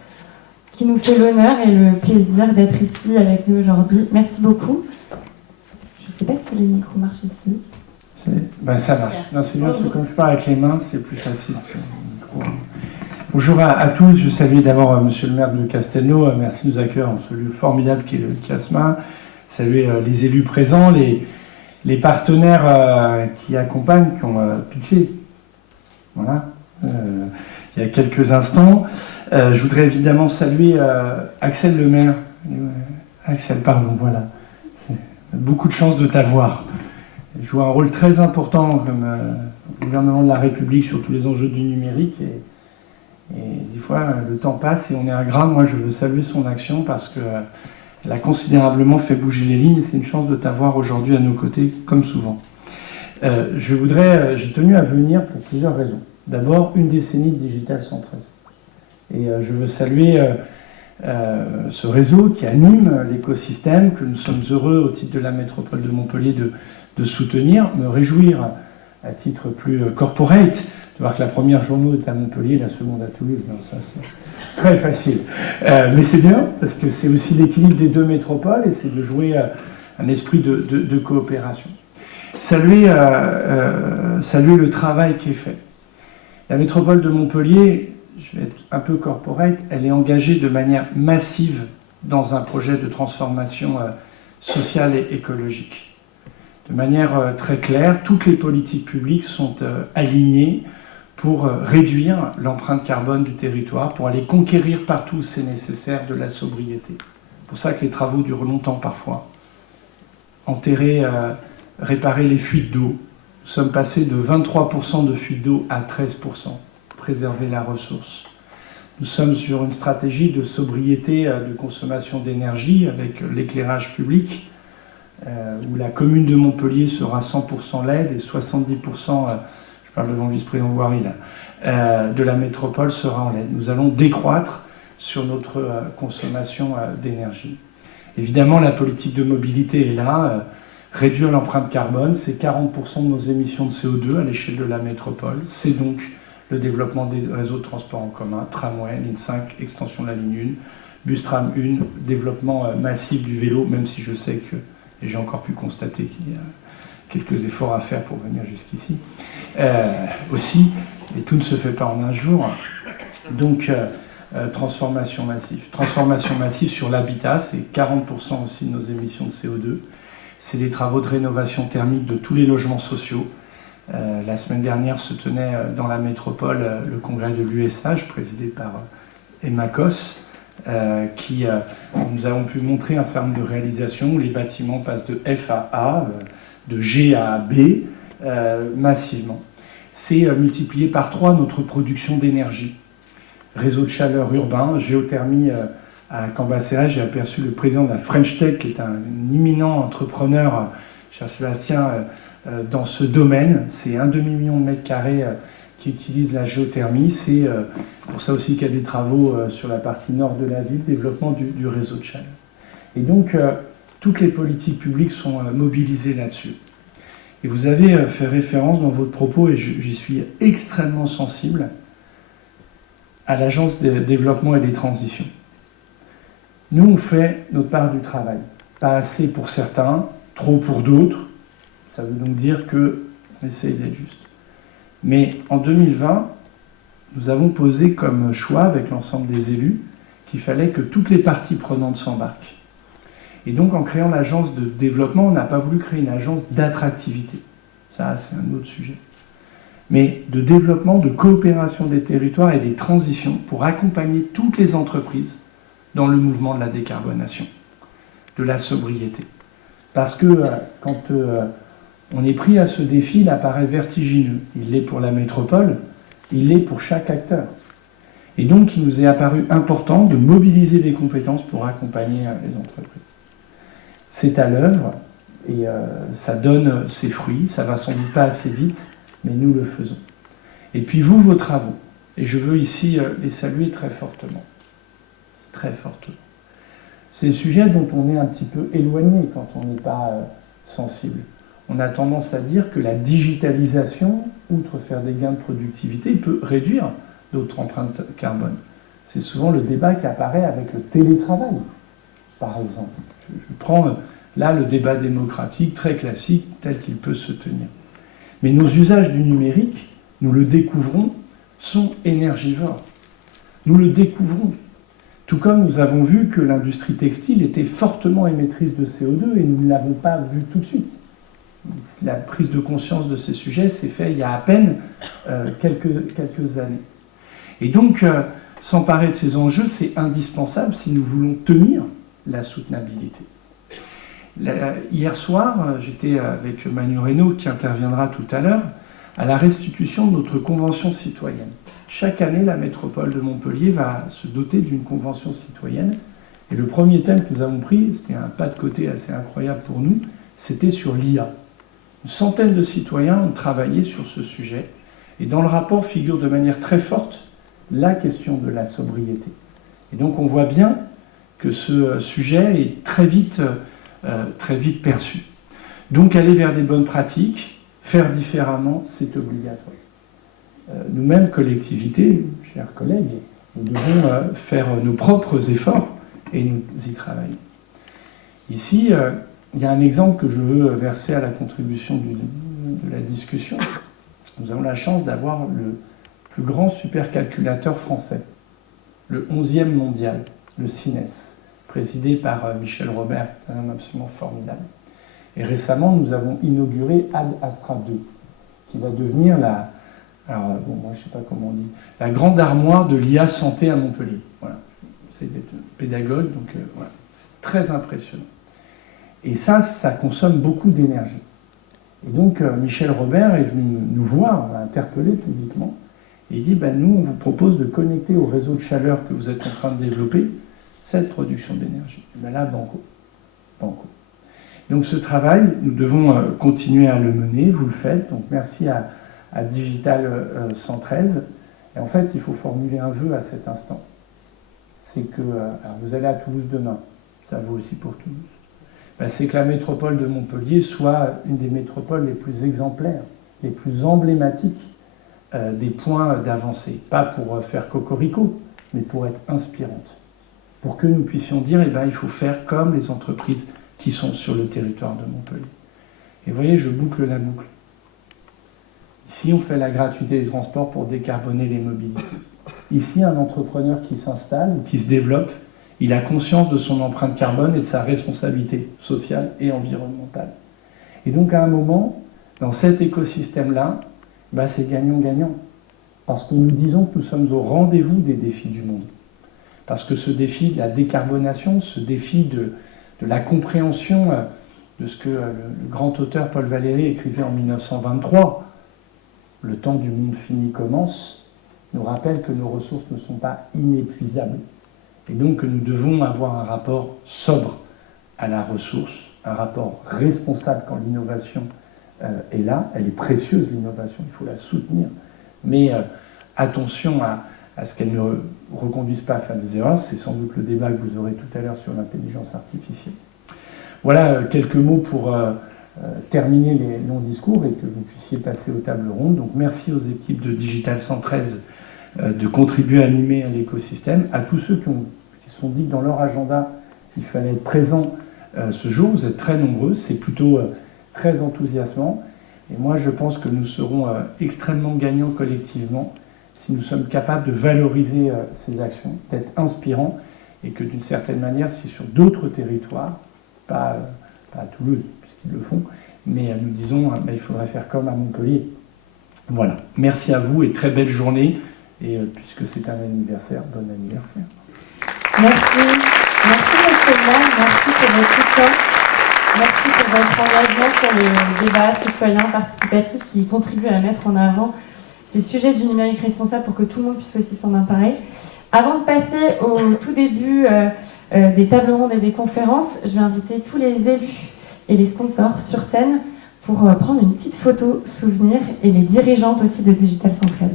qui nous fait l'honneur et le plaisir d'être ici avec nous aujourd'hui. Merci beaucoup. Je ne sais pas si les micros marchent ici. Ça marche. Non, c'est bien, parce que comme je parle avec les mains, c'est plus facile que le micro. Bonjour à tous, je salue d'abord Monsieur le maire de Castelnau, merci de nous accueillir dans ce lieu formidable qui est le CASMA, saluer les élus présents, les partenaires qui accompagnent, qui ont pitché, voilà, il y a quelques instants. Je voudrais évidemment saluer Axel le maire, Axel, pardon, voilà, c'est beaucoup de chance de t'avoir. Il joue un rôle très important comme gouvernement de la République sur tous les enjeux du numérique et des fois, le temps passe et on est ingrat. Moi, je veux saluer son action parce qu'elle a considérablement fait bouger les lignes. C'est une chance de t'avoir aujourd'hui à nos côtés, comme souvent. J'ai tenu à venir pour plusieurs raisons. D'abord, une décennie de Digital 113. Et je veux saluer ce réseau qui anime l'écosystème, que nous sommes heureux, au titre de la métropole de Montpellier, de soutenir, me réjouir à titre plus corporate, de voir que la première journée est à Montpellier, la seconde à Toulouse. Non, ça, c'est très facile. Mais c'est bien, parce que c'est aussi l'équilibre des deux métropoles, et c'est de jouer un esprit de coopération. Saluer le travail qui est fait. La métropole de Montpellier, je vais être un peu corporate, elle est engagée de manière massive dans un projet de transformation sociale et écologique. De manière très claire, toutes les politiques publiques sont alignées pour réduire l'empreinte carbone du territoire, pour aller conquérir partout où c'est nécessaire de la sobriété. C'est pour ça que les travaux durent longtemps parfois. Enterrer, réparer les fuites d'eau. Nous sommes passés de 23% de fuites d'eau à 13%. Préserver la ressource. Nous sommes sur une stratégie de sobriété de consommation d'énergie avec l'éclairage public, où la commune de Montpellier sera 100% LED et 70%, je parle devant le vice-président Voiry, de la métropole sera en LED. Nous allons décroître sur notre consommation d'énergie. Évidemment, la politique de mobilité est là. Réduire l'empreinte carbone, c'est 40% de nos émissions de CO2 à l'échelle de la métropole. C'est donc le développement des réseaux de transport en commun, tramway, ligne 5, extension de la ligne 1, bus tram 1, développement massif du vélo, même si je sais que, et j'ai encore pu constater qu'il y a quelques efforts à faire pour venir jusqu'ici, aussi, et tout ne se fait pas en un jour. Donc, transformation massive. Transformation massive sur l'habitat, c'est 40% aussi de nos émissions de CO2. C'est des travaux de rénovation thermique de tous les logements sociaux. La semaine dernière se tenait dans la métropole le congrès de l'USH, présidé par Emma Koss, qui nous avons pu montrer un certain nombre de réalisations où les bâtiments passent de F à A, de G à B, massivement. C'est multiplié par 3 notre production d'énergie. Réseau de chaleur urbain, géothermie à Cambacérès, j'ai aperçu le président de la French Tech, qui est un imminent entrepreneur, cher Sébastien, dans ce domaine. C'est 1,5 million de mètres carrés qui utilisent la géothermie. C'est pour ça aussi qu'il y a des travaux sur la partie nord de la ville, développement du réseau de chaleur. Et donc, toutes les politiques publiques sont mobilisées là-dessus. Et vous avez fait référence dans votre propos, et j'y suis extrêmement sensible, à l'Agence de développement et des transitions. Nous, on fait notre part du travail. Pas assez pour certains, trop pour d'autres. Ça veut donc dire qu'on essaye d'être juste. Mais en 2020, nous avons posé comme choix avec l'ensemble des élus qu'il fallait que toutes les parties prenantes s'embarquent. Et donc, en créant l'agence de développement, on n'a pas voulu créer une agence d'attractivité. Ça, c'est un autre sujet. Mais de développement, de coopération des territoires et des transitions pour accompagner toutes les entreprises dans le mouvement de la décarbonation, de la sobriété. Parce que quand on est pris à ce défi, il apparaît vertigineux. Il l'est pour la métropole, il l'est pour chaque acteur. Et donc, il nous est apparu important de mobiliser des compétences pour accompagner les entreprises. C'est à l'œuvre et ça donne ses fruits. Ça va sans doute pas assez vite, mais nous le faisons. Et puis vous, vos travaux. Et je veux ici les saluer très fortement. Très fortement. C'est des sujets dont on est un petit peu éloigné quand on n'est pas sensible. On a tendance à dire que la digitalisation, outre faire des gains de productivité, peut réduire d'autres empreintes carbone. C'est souvent le débat qui apparaît avec le télétravail, par exemple. Je prends là le débat démocratique très classique tel qu'il peut se tenir. Mais nos usages du numérique, nous le découvrons, sont énergivores. Nous le découvrons. Tout comme nous avons vu que l'industrie textile était fortement émettrice de CO2 et nous ne l'avons pas vu tout de suite. La prise de conscience de ces sujets s'est faite il y a à peine quelques années. Et donc, s'emparer de ces enjeux, c'est indispensable si nous voulons tenir la soutenabilité. Hier soir, j'étais avec Manu Reynaud, qui interviendra tout à l'heure, à la restitution de notre convention citoyenne. Chaque année, la métropole de Montpellier va se doter d'une convention citoyenne. Et le premier thème que nous avons pris, c'était un pas de côté assez incroyable pour nous, c'était sur l'IA. Une centaine de citoyens ont travaillé sur ce sujet. Et dans le rapport figure de manière très forte la question de la sobriété. Et donc on voit bien que ce sujet est très vite perçu. Donc aller vers des bonnes pratiques, Faire différemment, c'est obligatoire. Nous-mêmes, collectivités, chers collègues, nous devons faire nos propres efforts et nous y travailler. Ici, il y a un exemple que je veux verser à la contribution de la discussion. Nous avons la chance d'avoir le plus grand supercalculateur français, le 11e mondial, le CINES, présidé par Michel Robert, un homme absolument formidable. Et récemment, nous avons inauguré Ad Astra 2, qui va devenir moi je ne sais pas comment on dit, la grande armoire de l'IA santé à Montpellier. Voilà. J'essaie d'être pédagogue, donc voilà. C'est très impressionnant. Et ça consomme beaucoup d'énergie. Et donc Michel Robert est venu nous voir, l'a interpellé publiquement, et il dit, nous, on vous propose de connecter au réseau de chaleur que vous êtes en train de développer cette production d'énergie. Là, banco. Donc ce travail, nous devons continuer à le mener, vous le faites, donc merci à Digital 113. Et en fait, il faut formuler un vœu à cet instant. C'est que, alors vous allez à Toulouse demain, ça vaut aussi pour Toulouse, c'est que la métropole de Montpellier soit une des métropoles les plus exemplaires, les plus emblématiques des points d'avancée. Pas pour faire cocorico, mais pour être inspirante. Pour que nous puissions dire, il faut faire comme les entreprises qui sont sur le territoire de Montpellier. Et vous voyez, je boucle la boucle. Ici, on fait la gratuité des transports pour décarboner les mobilités. Ici, un entrepreneur qui s'installe ou qui se développe, il a conscience de son empreinte carbone et de sa responsabilité sociale et environnementale. Et donc, à un moment, dans cet écosystème-là, c'est gagnant-gagnant. Parce que nous disons que nous sommes au rendez-vous des défis du monde. Parce que ce défi de la décarbonation, ce défi de la compréhension de ce que le grand auteur Paul Valéry écrivait en 1923, le temps du monde fini commence, nous rappelle que nos ressources ne sont pas inépuisables. Et donc que nous devons avoir un rapport sobre à la ressource, un rapport responsable quand l'innovation est là. Elle est précieuse, l'innovation, il faut la soutenir. Mais attention à ce qu'elle ne reconduise pas à faire des erreurs. C'est sans doute le débat que vous aurez tout à l'heure sur l'intelligence artificielle. Voilà quelques mots pour terminer les longs discours et que vous puissiez passer aux tables rondes. Donc merci aux équipes de Digital 113 de contribuer à animer l'écosystème, à tous ceux qui se sont dit que dans leur agenda, il fallait être présent ce jour. Vous êtes très nombreux, c'est plutôt très enthousiasmant. Et moi, je pense que nous serons extrêmement gagnants collectivement si nous sommes capables de valoriser ces actions, d'être inspirants, et que d'une certaine manière, si sur d'autres territoires, pas à Toulouse, puisqu'ils le font, mais nous disons il faudrait faire comme à Montpellier. Voilà. Merci à vous et très belle journée. Et puisque c'est un anniversaire, bon anniversaire. Merci. Merci monsieur le maire, merci pour votre soutien. Merci pour votre engagement sur le débat citoyen participatif qui contribue à mettre en avant ces sujets du numérique responsable pour que tout le monde puisse aussi s'en emparer. Avant de passer au tout début des tables rondes et des conférences, je vais inviter tous les élus et les sponsors sur scène pour prendre une petite photo souvenir et les dirigeantes aussi de Digital 113.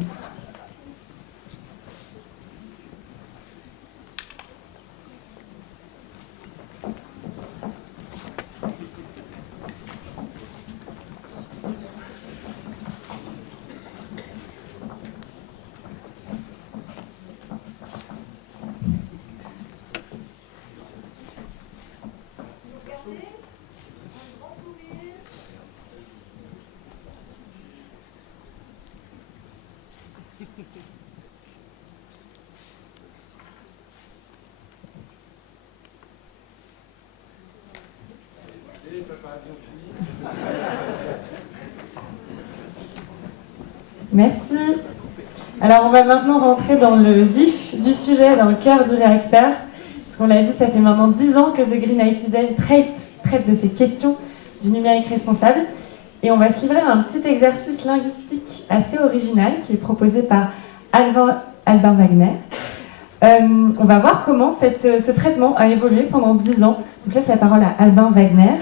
Merci. Alors on va maintenant rentrer dans le vif du sujet, dans le cœur du réacteur. Parce qu'on l'a dit, ça fait maintenant 10 ans que The Green IT Day traite de ces questions du numérique responsable. Et on va se livrer à un petit exercice linguistique assez original qui est proposé par Albin Wagner. On va voir comment ce traitement a évolué pendant 10 ans. Donc, je laisse la parole à Albin Wagner.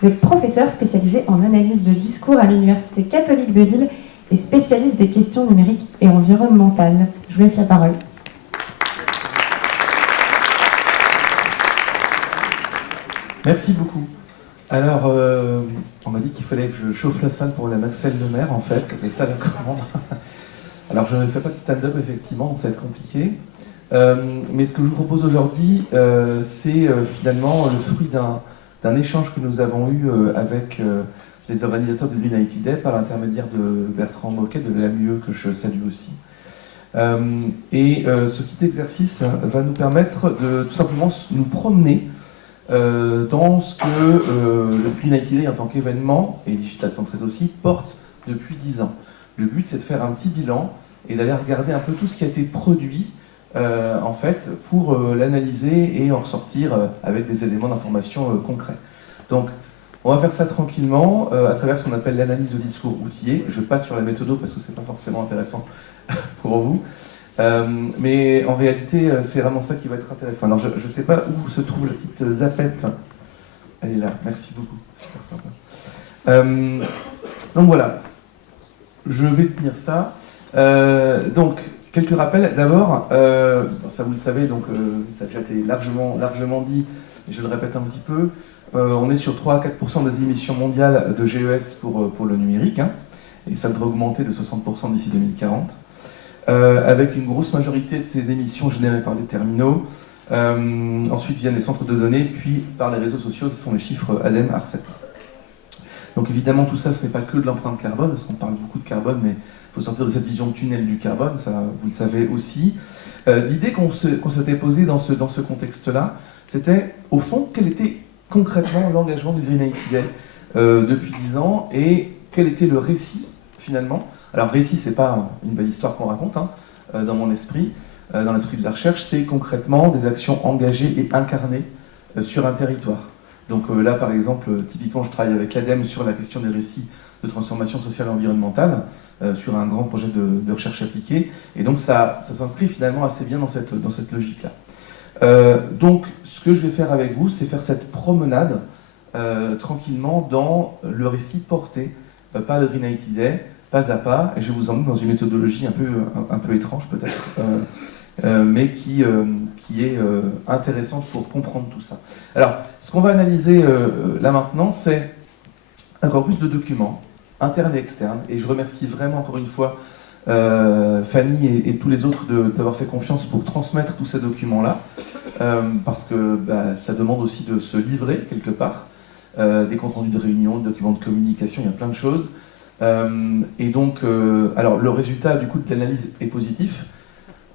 Vous êtes professeur spécialisé en analyse de discours à l'Université catholique de Lille et spécialiste des questions numériques et environnementales. Je vous laisse la parole. Merci beaucoup. Alors, on m'a dit qu'il fallait que je chauffe la salle pour la Maxelle de Mer, en fait, c'était ça la commande. Alors, je ne fais pas de stand-up, effectivement, donc ça va être compliqué. Mais ce que je vous propose aujourd'hui, c'est finalement le fruit d'un échange que nous avons eu avec les organisateurs du Green IT Day par l'intermédiaire de Bertrand Moquet de l'AMUE, que je salue aussi. Ce petit exercice va nous permettre de tout simplement nous promener dans ce que le Green IT Day en tant qu'événement, et Digital Centres aussi, porte depuis 10 ans. Le but, c'est de faire un petit bilan et d'aller regarder un peu tout ce qui a été produit en fait, pour l'analyser et en ressortir avec des éléments d'information concrets. Donc, on va faire ça tranquillement à travers ce qu'on appelle l'analyse de discours outillé. Je passe sur la méthode parce que c'est pas forcément intéressant pour vous. Mais en réalité, c'est vraiment ça qui va être intéressant. Alors, je ne sais pas où se trouve la petite zapette. Elle est là, merci beaucoup, super sympa. Donc voilà, je vais tenir ça. Donc, quelques rappels. D'abord, ça vous le savez, donc ça a déjà été largement dit, mais je le répète un petit peu. On est sur 3 à 4% des émissions mondiales de GES pour le numérique, hein, et ça devrait augmenter de 60% d'ici 2040. Avec une grosse majorité de ces émissions générées par les terminaux. Ensuite viennent les centres de données, puis par les réseaux sociaux, ce sont les chiffres ADEME, ARCEP. Donc évidemment, tout ça, ce n'est pas que de l'empreinte carbone, parce qu'on parle beaucoup de carbone, mais il faut sortir de cette vision de tunnel du carbone, ça vous le savez aussi. L'idée qu'on s'était posée dans ce contexte-là, c'était, au fond, quel était concrètement l'engagement du Green IT Day depuis 10 ans, et quel était le récit, finalement. Alors, récit, c'est pas une belle histoire qu'on raconte, hein, dans mon esprit, dans l'esprit de la recherche, c'est concrètement des actions engagées et incarnées sur un territoire. Donc là, par exemple, typiquement, je travaille avec l'ADEME sur la question des récits de transformation sociale et environnementale, sur un grand projet de recherche appliquée, et donc ça s'inscrit finalement assez bien dans cette logique-là. Donc, ce que je vais faire avec vous, c'est faire cette promenade tranquillement dans le récit porté par le Green IT Day, pas à pas, et je vais vous emmener dans une méthodologie un peu étrange peut-être, mais qui est intéressante pour comprendre tout ça. Alors, ce qu'on va analyser là maintenant, c'est un corpus de documents, internes et externes, et je remercie vraiment encore une fois Fanny et tous les autres d'avoir fait confiance pour transmettre tous ces documents-là, parce que ça demande aussi de se livrer quelque part, des comptes rendus de réunion, des documents de communication, il y a plein de choses. Et donc, alors le résultat du coup de l'analyse est positif.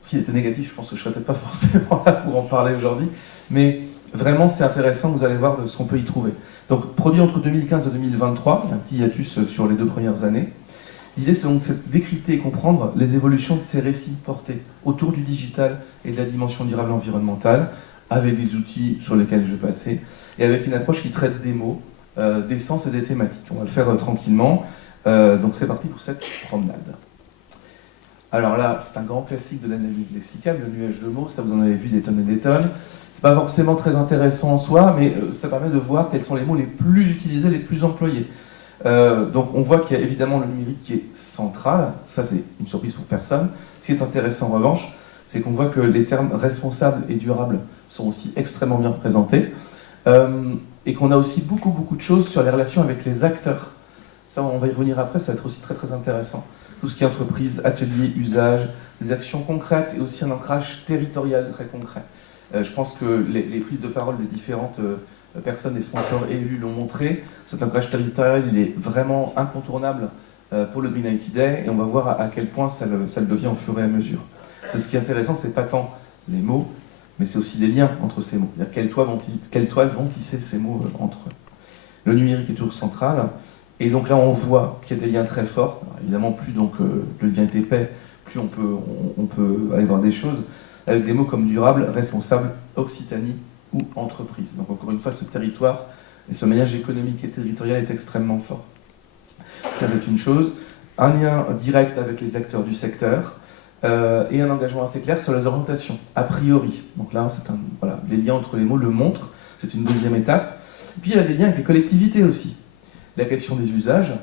S'il était négatif, je pense que je ne serais peut-être pas forcément là pour en parler aujourd'hui, mais vraiment c'est intéressant, vous allez voir de ce qu'on peut y trouver. Donc, produit entre 2015 et 2023, il y a un petit hiatus sur les 2 premières années. L'idée, c'est donc de décrypter et comprendre les évolutions de ces récits portés autour du digital et de la dimension durable environnementale, avec des outils sur lesquels je vais passer, et avec une approche qui traite des mots, des sens et des thématiques. On va le faire tranquillement. Donc c'est parti pour cette promenade. Alors là, c'est un grand classique de l'analyse lexicale, le nuage de mots, ça vous en avez vu des tonnes et des tonnes. C'est pas forcément très intéressant en soi, mais ça permet de voir quels sont les mots les plus utilisés, les plus employés. Donc on voit qu'il y a évidemment le numérique qui est central, ça c'est une surprise pour personne. Ce qui est intéressant en revanche, c'est qu'on voit que les termes responsables et durables sont aussi extrêmement bien représentés, et qu'on a aussi beaucoup de choses sur les relations avec les acteurs. Ça, on va y revenir après, ça va être aussi très très intéressant. Tout ce qui est entreprise, atelier, usage, des actions concrètes et aussi un ancrage territorial très concret. Je pense que les prises de parole des différentes personnes, des sponsors et élus l'ont montré. Cet ancrage territorial, il est vraiment incontournable pour le Green IT Day, et on va voir à quel point ça le devient au fur et à mesure. Ce qui est intéressant, c'est pas tant les mots, mais c'est aussi les liens entre ces mots. C'est-à-dire quelles toiles vont tisser ces mots entre eux. Le numérique est toujours central. Et donc là, on voit qu'il y a des liens très forts. Alors, évidemment, plus donc, le lien est épais, plus on peut aller voir des choses, avec des mots comme durable, responsable, Occitanie ou entreprise. Donc encore une fois, ce territoire et ce maillage économique et territorial est extrêmement fort. Ça, c'est une chose. Un lien direct avec les acteurs du secteur, et un engagement assez clair sur les orientations, a priori. Donc là, voilà, les liens entre les mots le montrent, c'est une deuxième étape. Et puis il y a des liens avec les collectivités aussi. La question des usages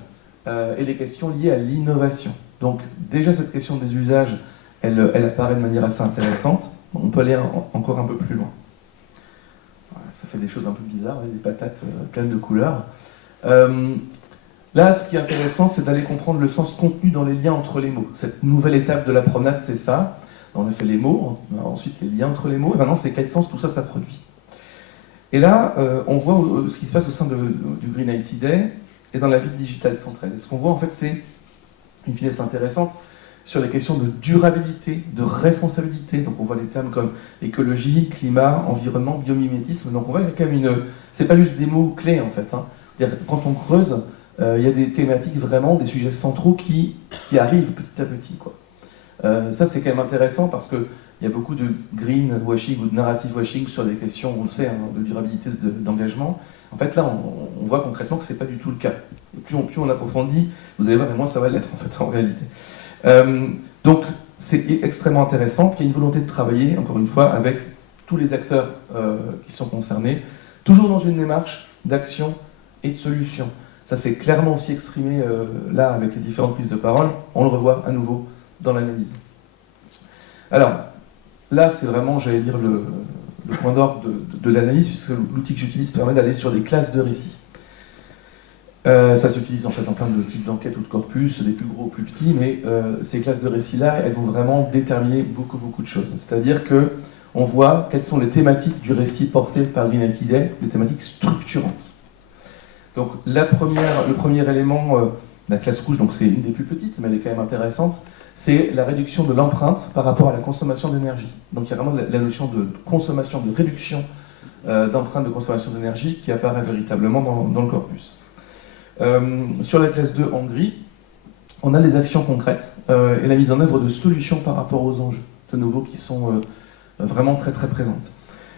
et les questions liées à l'innovation. Donc déjà cette question des usages, elle apparaît de manière assez intéressante. On peut aller encore un peu plus loin. Voilà, ça fait des choses un peu bizarres, des patates pleines de couleurs. Là, ce qui est intéressant, c'est d'aller comprendre le sens contenu dans les liens entre les mots. Cette nouvelle étape de la promenade, c'est ça. On a fait les mots, ensuite les liens entre les mots, et maintenant c'est quel sens tout ça, ça produit. Et là, on voit ce qui se passe au sein du Green IT Day et dans la vie de Digital 113. Et ce qu'on voit, en fait, c'est une finesse intéressante sur les questions de durabilité, de responsabilité. Donc on voit des termes comme écologie, climat, environnement, biomimétisme. Donc on voit qu'il y a quand même c'est pas juste des mots clés, en fait. Quand on creuse, il y a des thématiques vraiment, des sujets centraux qui arrivent petit à petit, quoi. Ça, c'est quand même intéressant parce qu'il y a beaucoup de greenwashing ou de narrative washing sur des questions, on le sait, de durabilité, d'engagement. En fait, là, on voit concrètement que ce n'est pas du tout le cas. Et plus on approfondit, vous allez voir, et moins ça va l'être, en fait, en réalité. Donc, c'est extrêmement intéressant. Puis il y a une volonté de travailler, encore une fois, avec tous les acteurs qui sont concernés, toujours dans une démarche d'action et de solution. Ça, c'est clairement aussi exprimé là, avec les différentes prises de parole. On le revoit à nouveau dans l'analyse. Alors, là, c'est vraiment, j'allais dire, le point d'orgue de l'analyse, puisque l'outil que j'utilise permet d'aller sur des classes de récits. Ça s'utilise en fait dans plein de types d'enquêtes ou de corpus, des plus gros ou plus petits, mais ces classes de récits-là, elles vont vraiment déterminer beaucoup de choses. C'est-à-dire qu'on voit quelles sont les thématiques du récit porté par Green IT Day, des thématiques structurantes. Donc le premier élément, la classe rouge, donc c'est une des plus petites, mais elle est quand même intéressante, c'est la réduction de l'empreinte par rapport à la consommation d'énergie. Donc il y a vraiment la notion de consommation, de réduction d'empreinte de consommation d'énergie qui apparaît véritablement dans le corpus. Sur la classe 2 en gris, on a les actions concrètes et la mise en œuvre de solutions par rapport aux enjeux, de nouveau qui sont vraiment très présentes.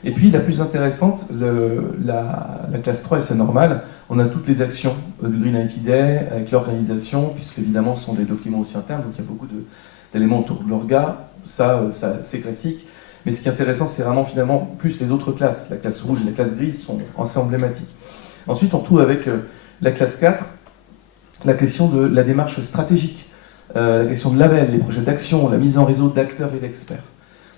Et puis la plus intéressante, la classe 3, et c'est normal, on a toutes les actions du Green IT Day avec l'organisation, puisque évidemment ce sont des documents aussi internes, donc il y a beaucoup d'éléments autour de l'orga, ça c'est classique. Mais ce qui est intéressant, c'est vraiment finalement plus les autres classes. La classe rouge et la classe grise sont assez emblématiques. Ensuite, on retrouve avec la classe 4, la question de la démarche stratégique, la question de label, les projets d'action, la mise en réseau d'acteurs et d'experts.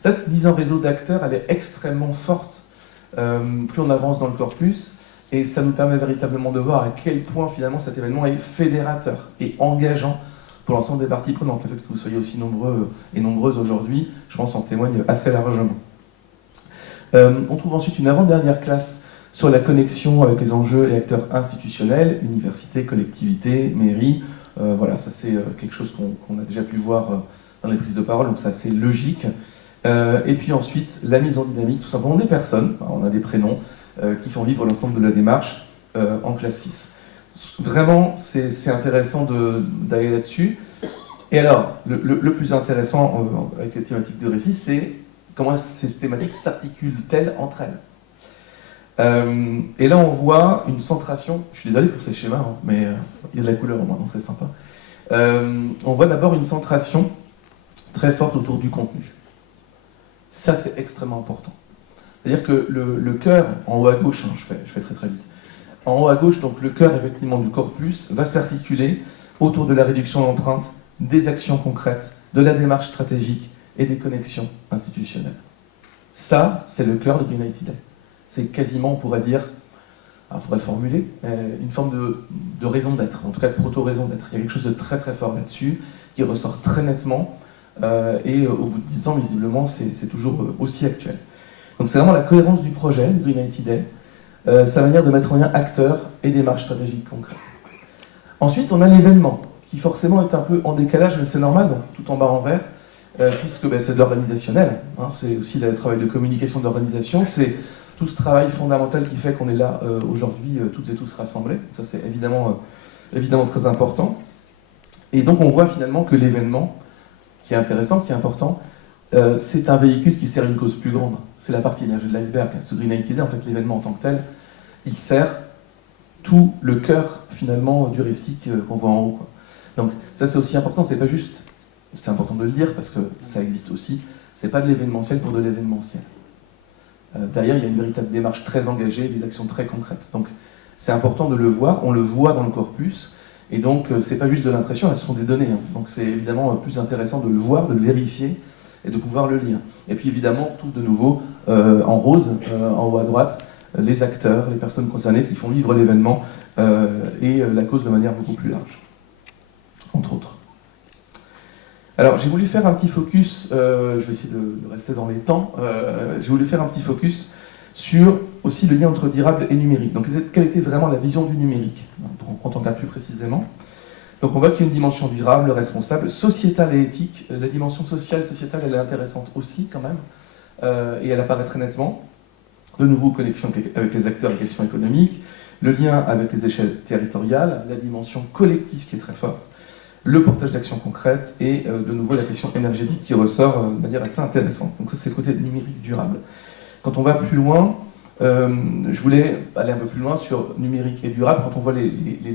Cette mise en réseau d'acteurs, elle est extrêmement forte plus on avance dans le corpus, et ça nous permet véritablement de voir à quel point finalement cet événement est fédérateur et engageant pour l'ensemble des parties prenantes. Le fait que vous soyez aussi nombreux et nombreuses aujourd'hui, je pense, en témoigne assez largement. On trouve ensuite une avant-dernière classe sur la connexion avec les enjeux et acteurs institutionnels, universités, collectivités, mairies. Voilà, ça c'est quelque chose qu'on a déjà pu voir dans les prises de parole, donc c'est assez logique. Et puis ensuite, la mise en dynamique, tout simplement des personnes, on a des prénoms, qui font vivre l'ensemble de la démarche en classe 6. Vraiment, c'est intéressant d'aller là-dessus. Et alors, le plus intéressant avec les thématiques de récit, c'est comment ces thématiques s'articulent-elles entre elles. Et là, on voit une centration, je suis désolé pour ces schémas, mais il y a de la couleur au moins, donc c'est sympa. On voit d'abord une centration très forte autour du contenu. Ça, c'est extrêmement important. C'est-à-dire que le cœur, en haut à gauche, je fais très vite, en haut à gauche, donc le cœur effectivement du corpus va s'articuler autour de la réduction d'empreinte, des actions concrètes, de la démarche stratégique et des connexions institutionnelles. Ça, c'est le cœur de Green IT Day. C'est quasiment, on pourrait dire, il faudrait le formuler, une forme de raison d'être, en tout cas de proto-raison d'être. Il y a quelque chose de très fort là-dessus, qui ressort très nettement, et au bout de 10 ans, visiblement, c'est toujours aussi actuel. Donc c'est vraiment la cohérence du projet, Green IT Day, sa manière de mettre en lien acteurs et démarches stratégiques concrètes. Ensuite, on a l'événement, qui forcément est un peu en décalage, mais c'est normal, donc, tout en bas en vert, puisque c'est de l'organisationnel, c'est aussi le travail de communication d'organisation, c'est tout ce travail fondamental qui fait qu'on est là aujourd'hui, toutes et tous rassemblés. Ça, c'est évidemment très important. Et donc, on voit finalement que l'événement, qui est intéressant, qui est important, c'est un véhicule qui sert une cause plus grande. C'est la partie émergée de l'iceberg. Ce Green IT Day, en fait, l'événement en tant que tel, il sert tout le cœur, finalement, du récit qu'on voit en haut, quoi. Donc, ça, c'est aussi important. C'est pas juste, c'est important de le dire, parce que ça existe aussi, c'est pas de l'événementiel pour de l'événementiel. Derrière, il y a une véritable démarche très engagée, des actions très concrètes. Donc, c'est important de le voir, on le voit dans le corpus, et donc, c'est pas juste de l'impression, là, ce sont des données. Donc, c'est évidemment plus intéressant de le voir, de le vérifier, et de pouvoir le lire. Et puis, évidemment, on retrouve de nouveau, en rose, en haut à droite, les acteurs, les personnes concernées qui font vivre l'événement et la cause de manière beaucoup plus large, entre autres. Alors j'ai voulu faire un petit focus, je vais essayer de rester dans les temps, j'ai voulu faire un petit focus sur aussi le lien entre durable et numérique. Donc quelle était vraiment la vision du numérique, quand on regarde plus précisément. Donc on voit qu'il y a une dimension durable, responsable, sociétale et éthique. La dimension sociale, sociétale, elle est intéressante aussi quand même, et elle apparaît très nettement. De nouveau, connexion avec les acteurs et questions économiques, le lien avec les échelles territoriales, la dimension collective qui est très forte, le portage d'actions concrètes et de nouveau la question énergétique qui ressort de manière assez intéressante. Donc ça c'est le côté numérique durable. Quand on va plus loin, je voulais aller un peu plus loin sur numérique et durable. Quand on voit les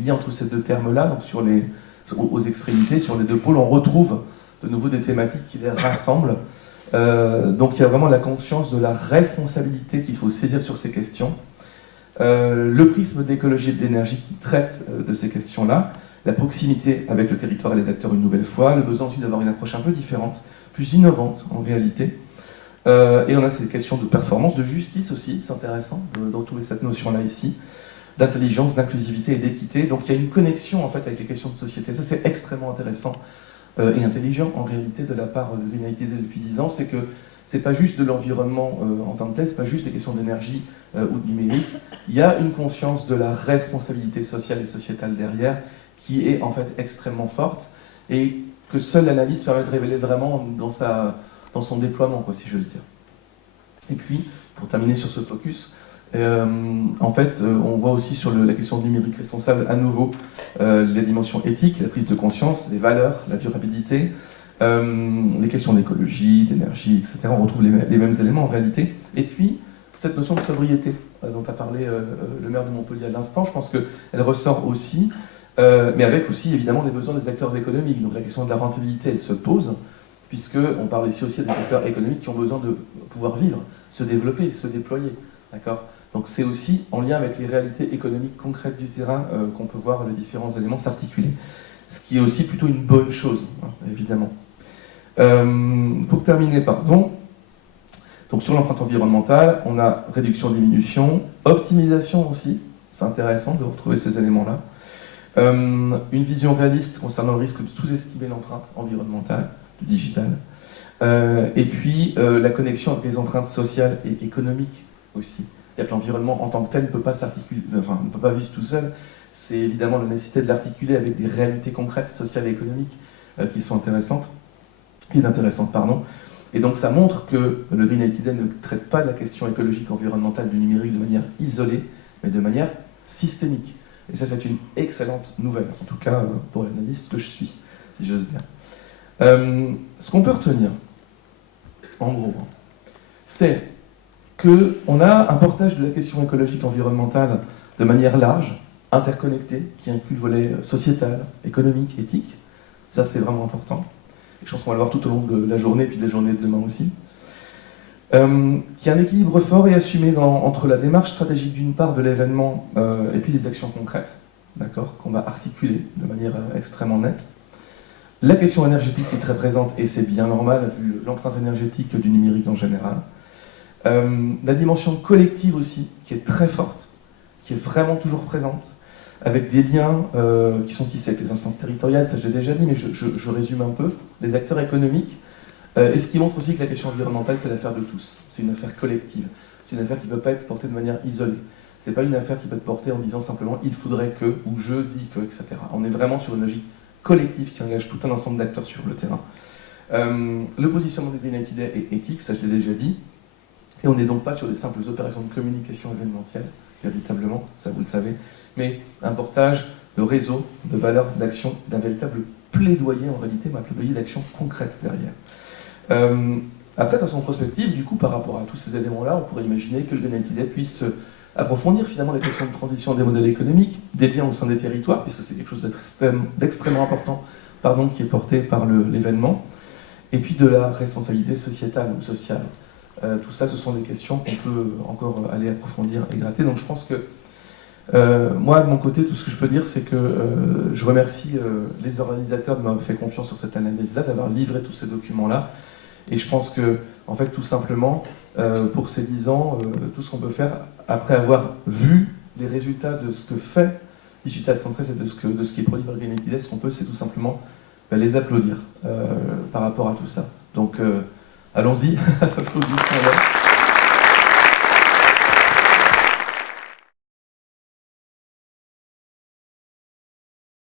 liens entre ces deux termes-là, donc aux extrémités, sur les deux pôles, on retrouve de nouveau des thématiques qui les rassemblent. Donc il y a vraiment la conscience de la responsabilité qu'il faut saisir sur ces questions. Le prisme d'écologie et d'énergie qui traite de ces questions-là, la proximité avec le territoire et les acteurs une nouvelle fois, le besoin aussi d'avoir une approche un peu différente, plus innovante en réalité. Et on a ces questions de performance, de justice aussi, c'est intéressant de retrouver cette notion-là ici, d'intelligence, d'inclusivité et d'équité. Donc il y a une connexion en fait avec les questions de société. Ça c'est extrêmement intéressant et intelligent en réalité de la part de Green ITD depuis 10 ans, c'est que c'est pas juste de l'environnement en tant que tel, c'est pas juste des questions d'énergie ou de numérique. Il y a une conscience de la responsabilité sociale et sociétale derrière qui est en fait extrêmement forte et que seule l'analyse permet de révéler vraiment dans son déploiement, quoi, si j'ose dire. Et puis, pour terminer sur ce focus, en fait, on voit aussi sur la question du numérique responsable, à nouveau, les dimensions éthiques, la prise de conscience, les valeurs, la durabilité, les questions d'écologie, d'énergie, etc. On retrouve les mêmes éléments en réalité. Et puis, cette notion de sobriété dont a parlé le maire de Montpellier à l'instant, je pense qu'elle ressort aussi, mais avec aussi évidemment les besoins des acteurs économiques. Donc la question de la rentabilité, elle se pose, puisqu'on parle ici aussi des acteurs économiques qui ont besoin de pouvoir vivre, se développer, se déployer. D'accord ? Donc c'est aussi en lien avec les réalités économiques concrètes du terrain qu'on peut voir les différents éléments s'articuler. Ce qui est aussi plutôt une bonne chose, hein, évidemment. Pour terminer, pardon, donc sur l'empreinte environnementale, on a réduction, diminution, optimisation aussi, c'est intéressant de retrouver ces éléments-là. Une vision réaliste concernant le risque de sous-estimer l'empreinte environnementale, du digital. Et puis la connexion avec les empreintes sociales et économiques aussi. C'est-à-dire que l'environnement en tant que tel ne peut pas s'articuler, enfin ne peut pas vivre tout seul. C'est évidemment la nécessité de l'articuler avec des réalités concrètes, sociales et économiques qui sont intéressantes. Et donc ça montre que le Green ITD ne traite pas la question écologique environnementale du numérique de manière isolée, mais de manière systémique. Et ça, c'est une excellente nouvelle, en tout cas pour l'analyste que je suis, si j'ose dire. Ce qu'on peut retenir, en gros, c'est qu'on a un portage de la question écologique environnementale de manière large, interconnectée, qui inclut le volet sociétal, économique, éthique. Ça, c'est vraiment important. Et je pense qu'on va le voir tout au long de la journée, puis de la journée de demain aussi. Qui a un équilibre fort et assumé entre la démarche stratégique d'une part de l'événement et puis les actions concrètes, d'accord, qu'on va articuler de manière extrêmement nette. La question énergétique qui est très présente, et c'est bien normal vu l'empreinte énergétique du numérique en général. La dimension collective aussi, qui est très forte, qui est vraiment toujours présente, avec des liens qui sont tissés avec les instances territoriales, ça j'ai déjà dit, mais je résume un peu, les acteurs économiques, et ce qui montre aussi que la question environnementale, c'est l'affaire de tous, c'est une affaire collective, c'est une affaire qui ne peut pas être portée de manière isolée. C'est pas une affaire qui peut être portée en disant simplement « il faudrait que » ou « je dis que », etc. On est vraiment sur une logique collective qui engage tout un ensemble d'acteurs sur le terrain. Le positionnement des Green ITD est éthique, ça je l'ai déjà dit, et on n'est donc pas sur des simples opérations de communication événementielle, véritablement, ça vous le savez, mais un portage de réseau, de valeurs, d'action, d'un véritable plaidoyer en réalité, mais un plaidoyer d'action concrète derrière. Après, de façon prospective, du coup, par rapport à tous ces éléments-là, on pourrait imaginer que le Green ITD puisse approfondir finalement les questions de transition des modèles économiques, des liens au sein des territoires, puisque c'est quelque chose d'extrêmement important, qui est porté par l'événement, et puis de la responsabilité sociétale ou sociale. Tout ça, ce sont des questions qu'on peut encore aller approfondir et gratter. Donc je pense que moi, de mon côté, tout ce que je peux dire, c'est que je remercie les organisateurs de m'avoir fait confiance sur cette analyse-là, d'avoir livré tous ces documents-là, Et je pense que, en fait, tout simplement, pour ces 10 ans, tout ce qu'on peut faire, après avoir vu les résultats de ce que fait Digital 113 et de ce qui est produit par Green IT Day, ce qu'on peut, c'est tout simplement les applaudir par rapport à tout ça. Donc, allons-y, applaudissons-les.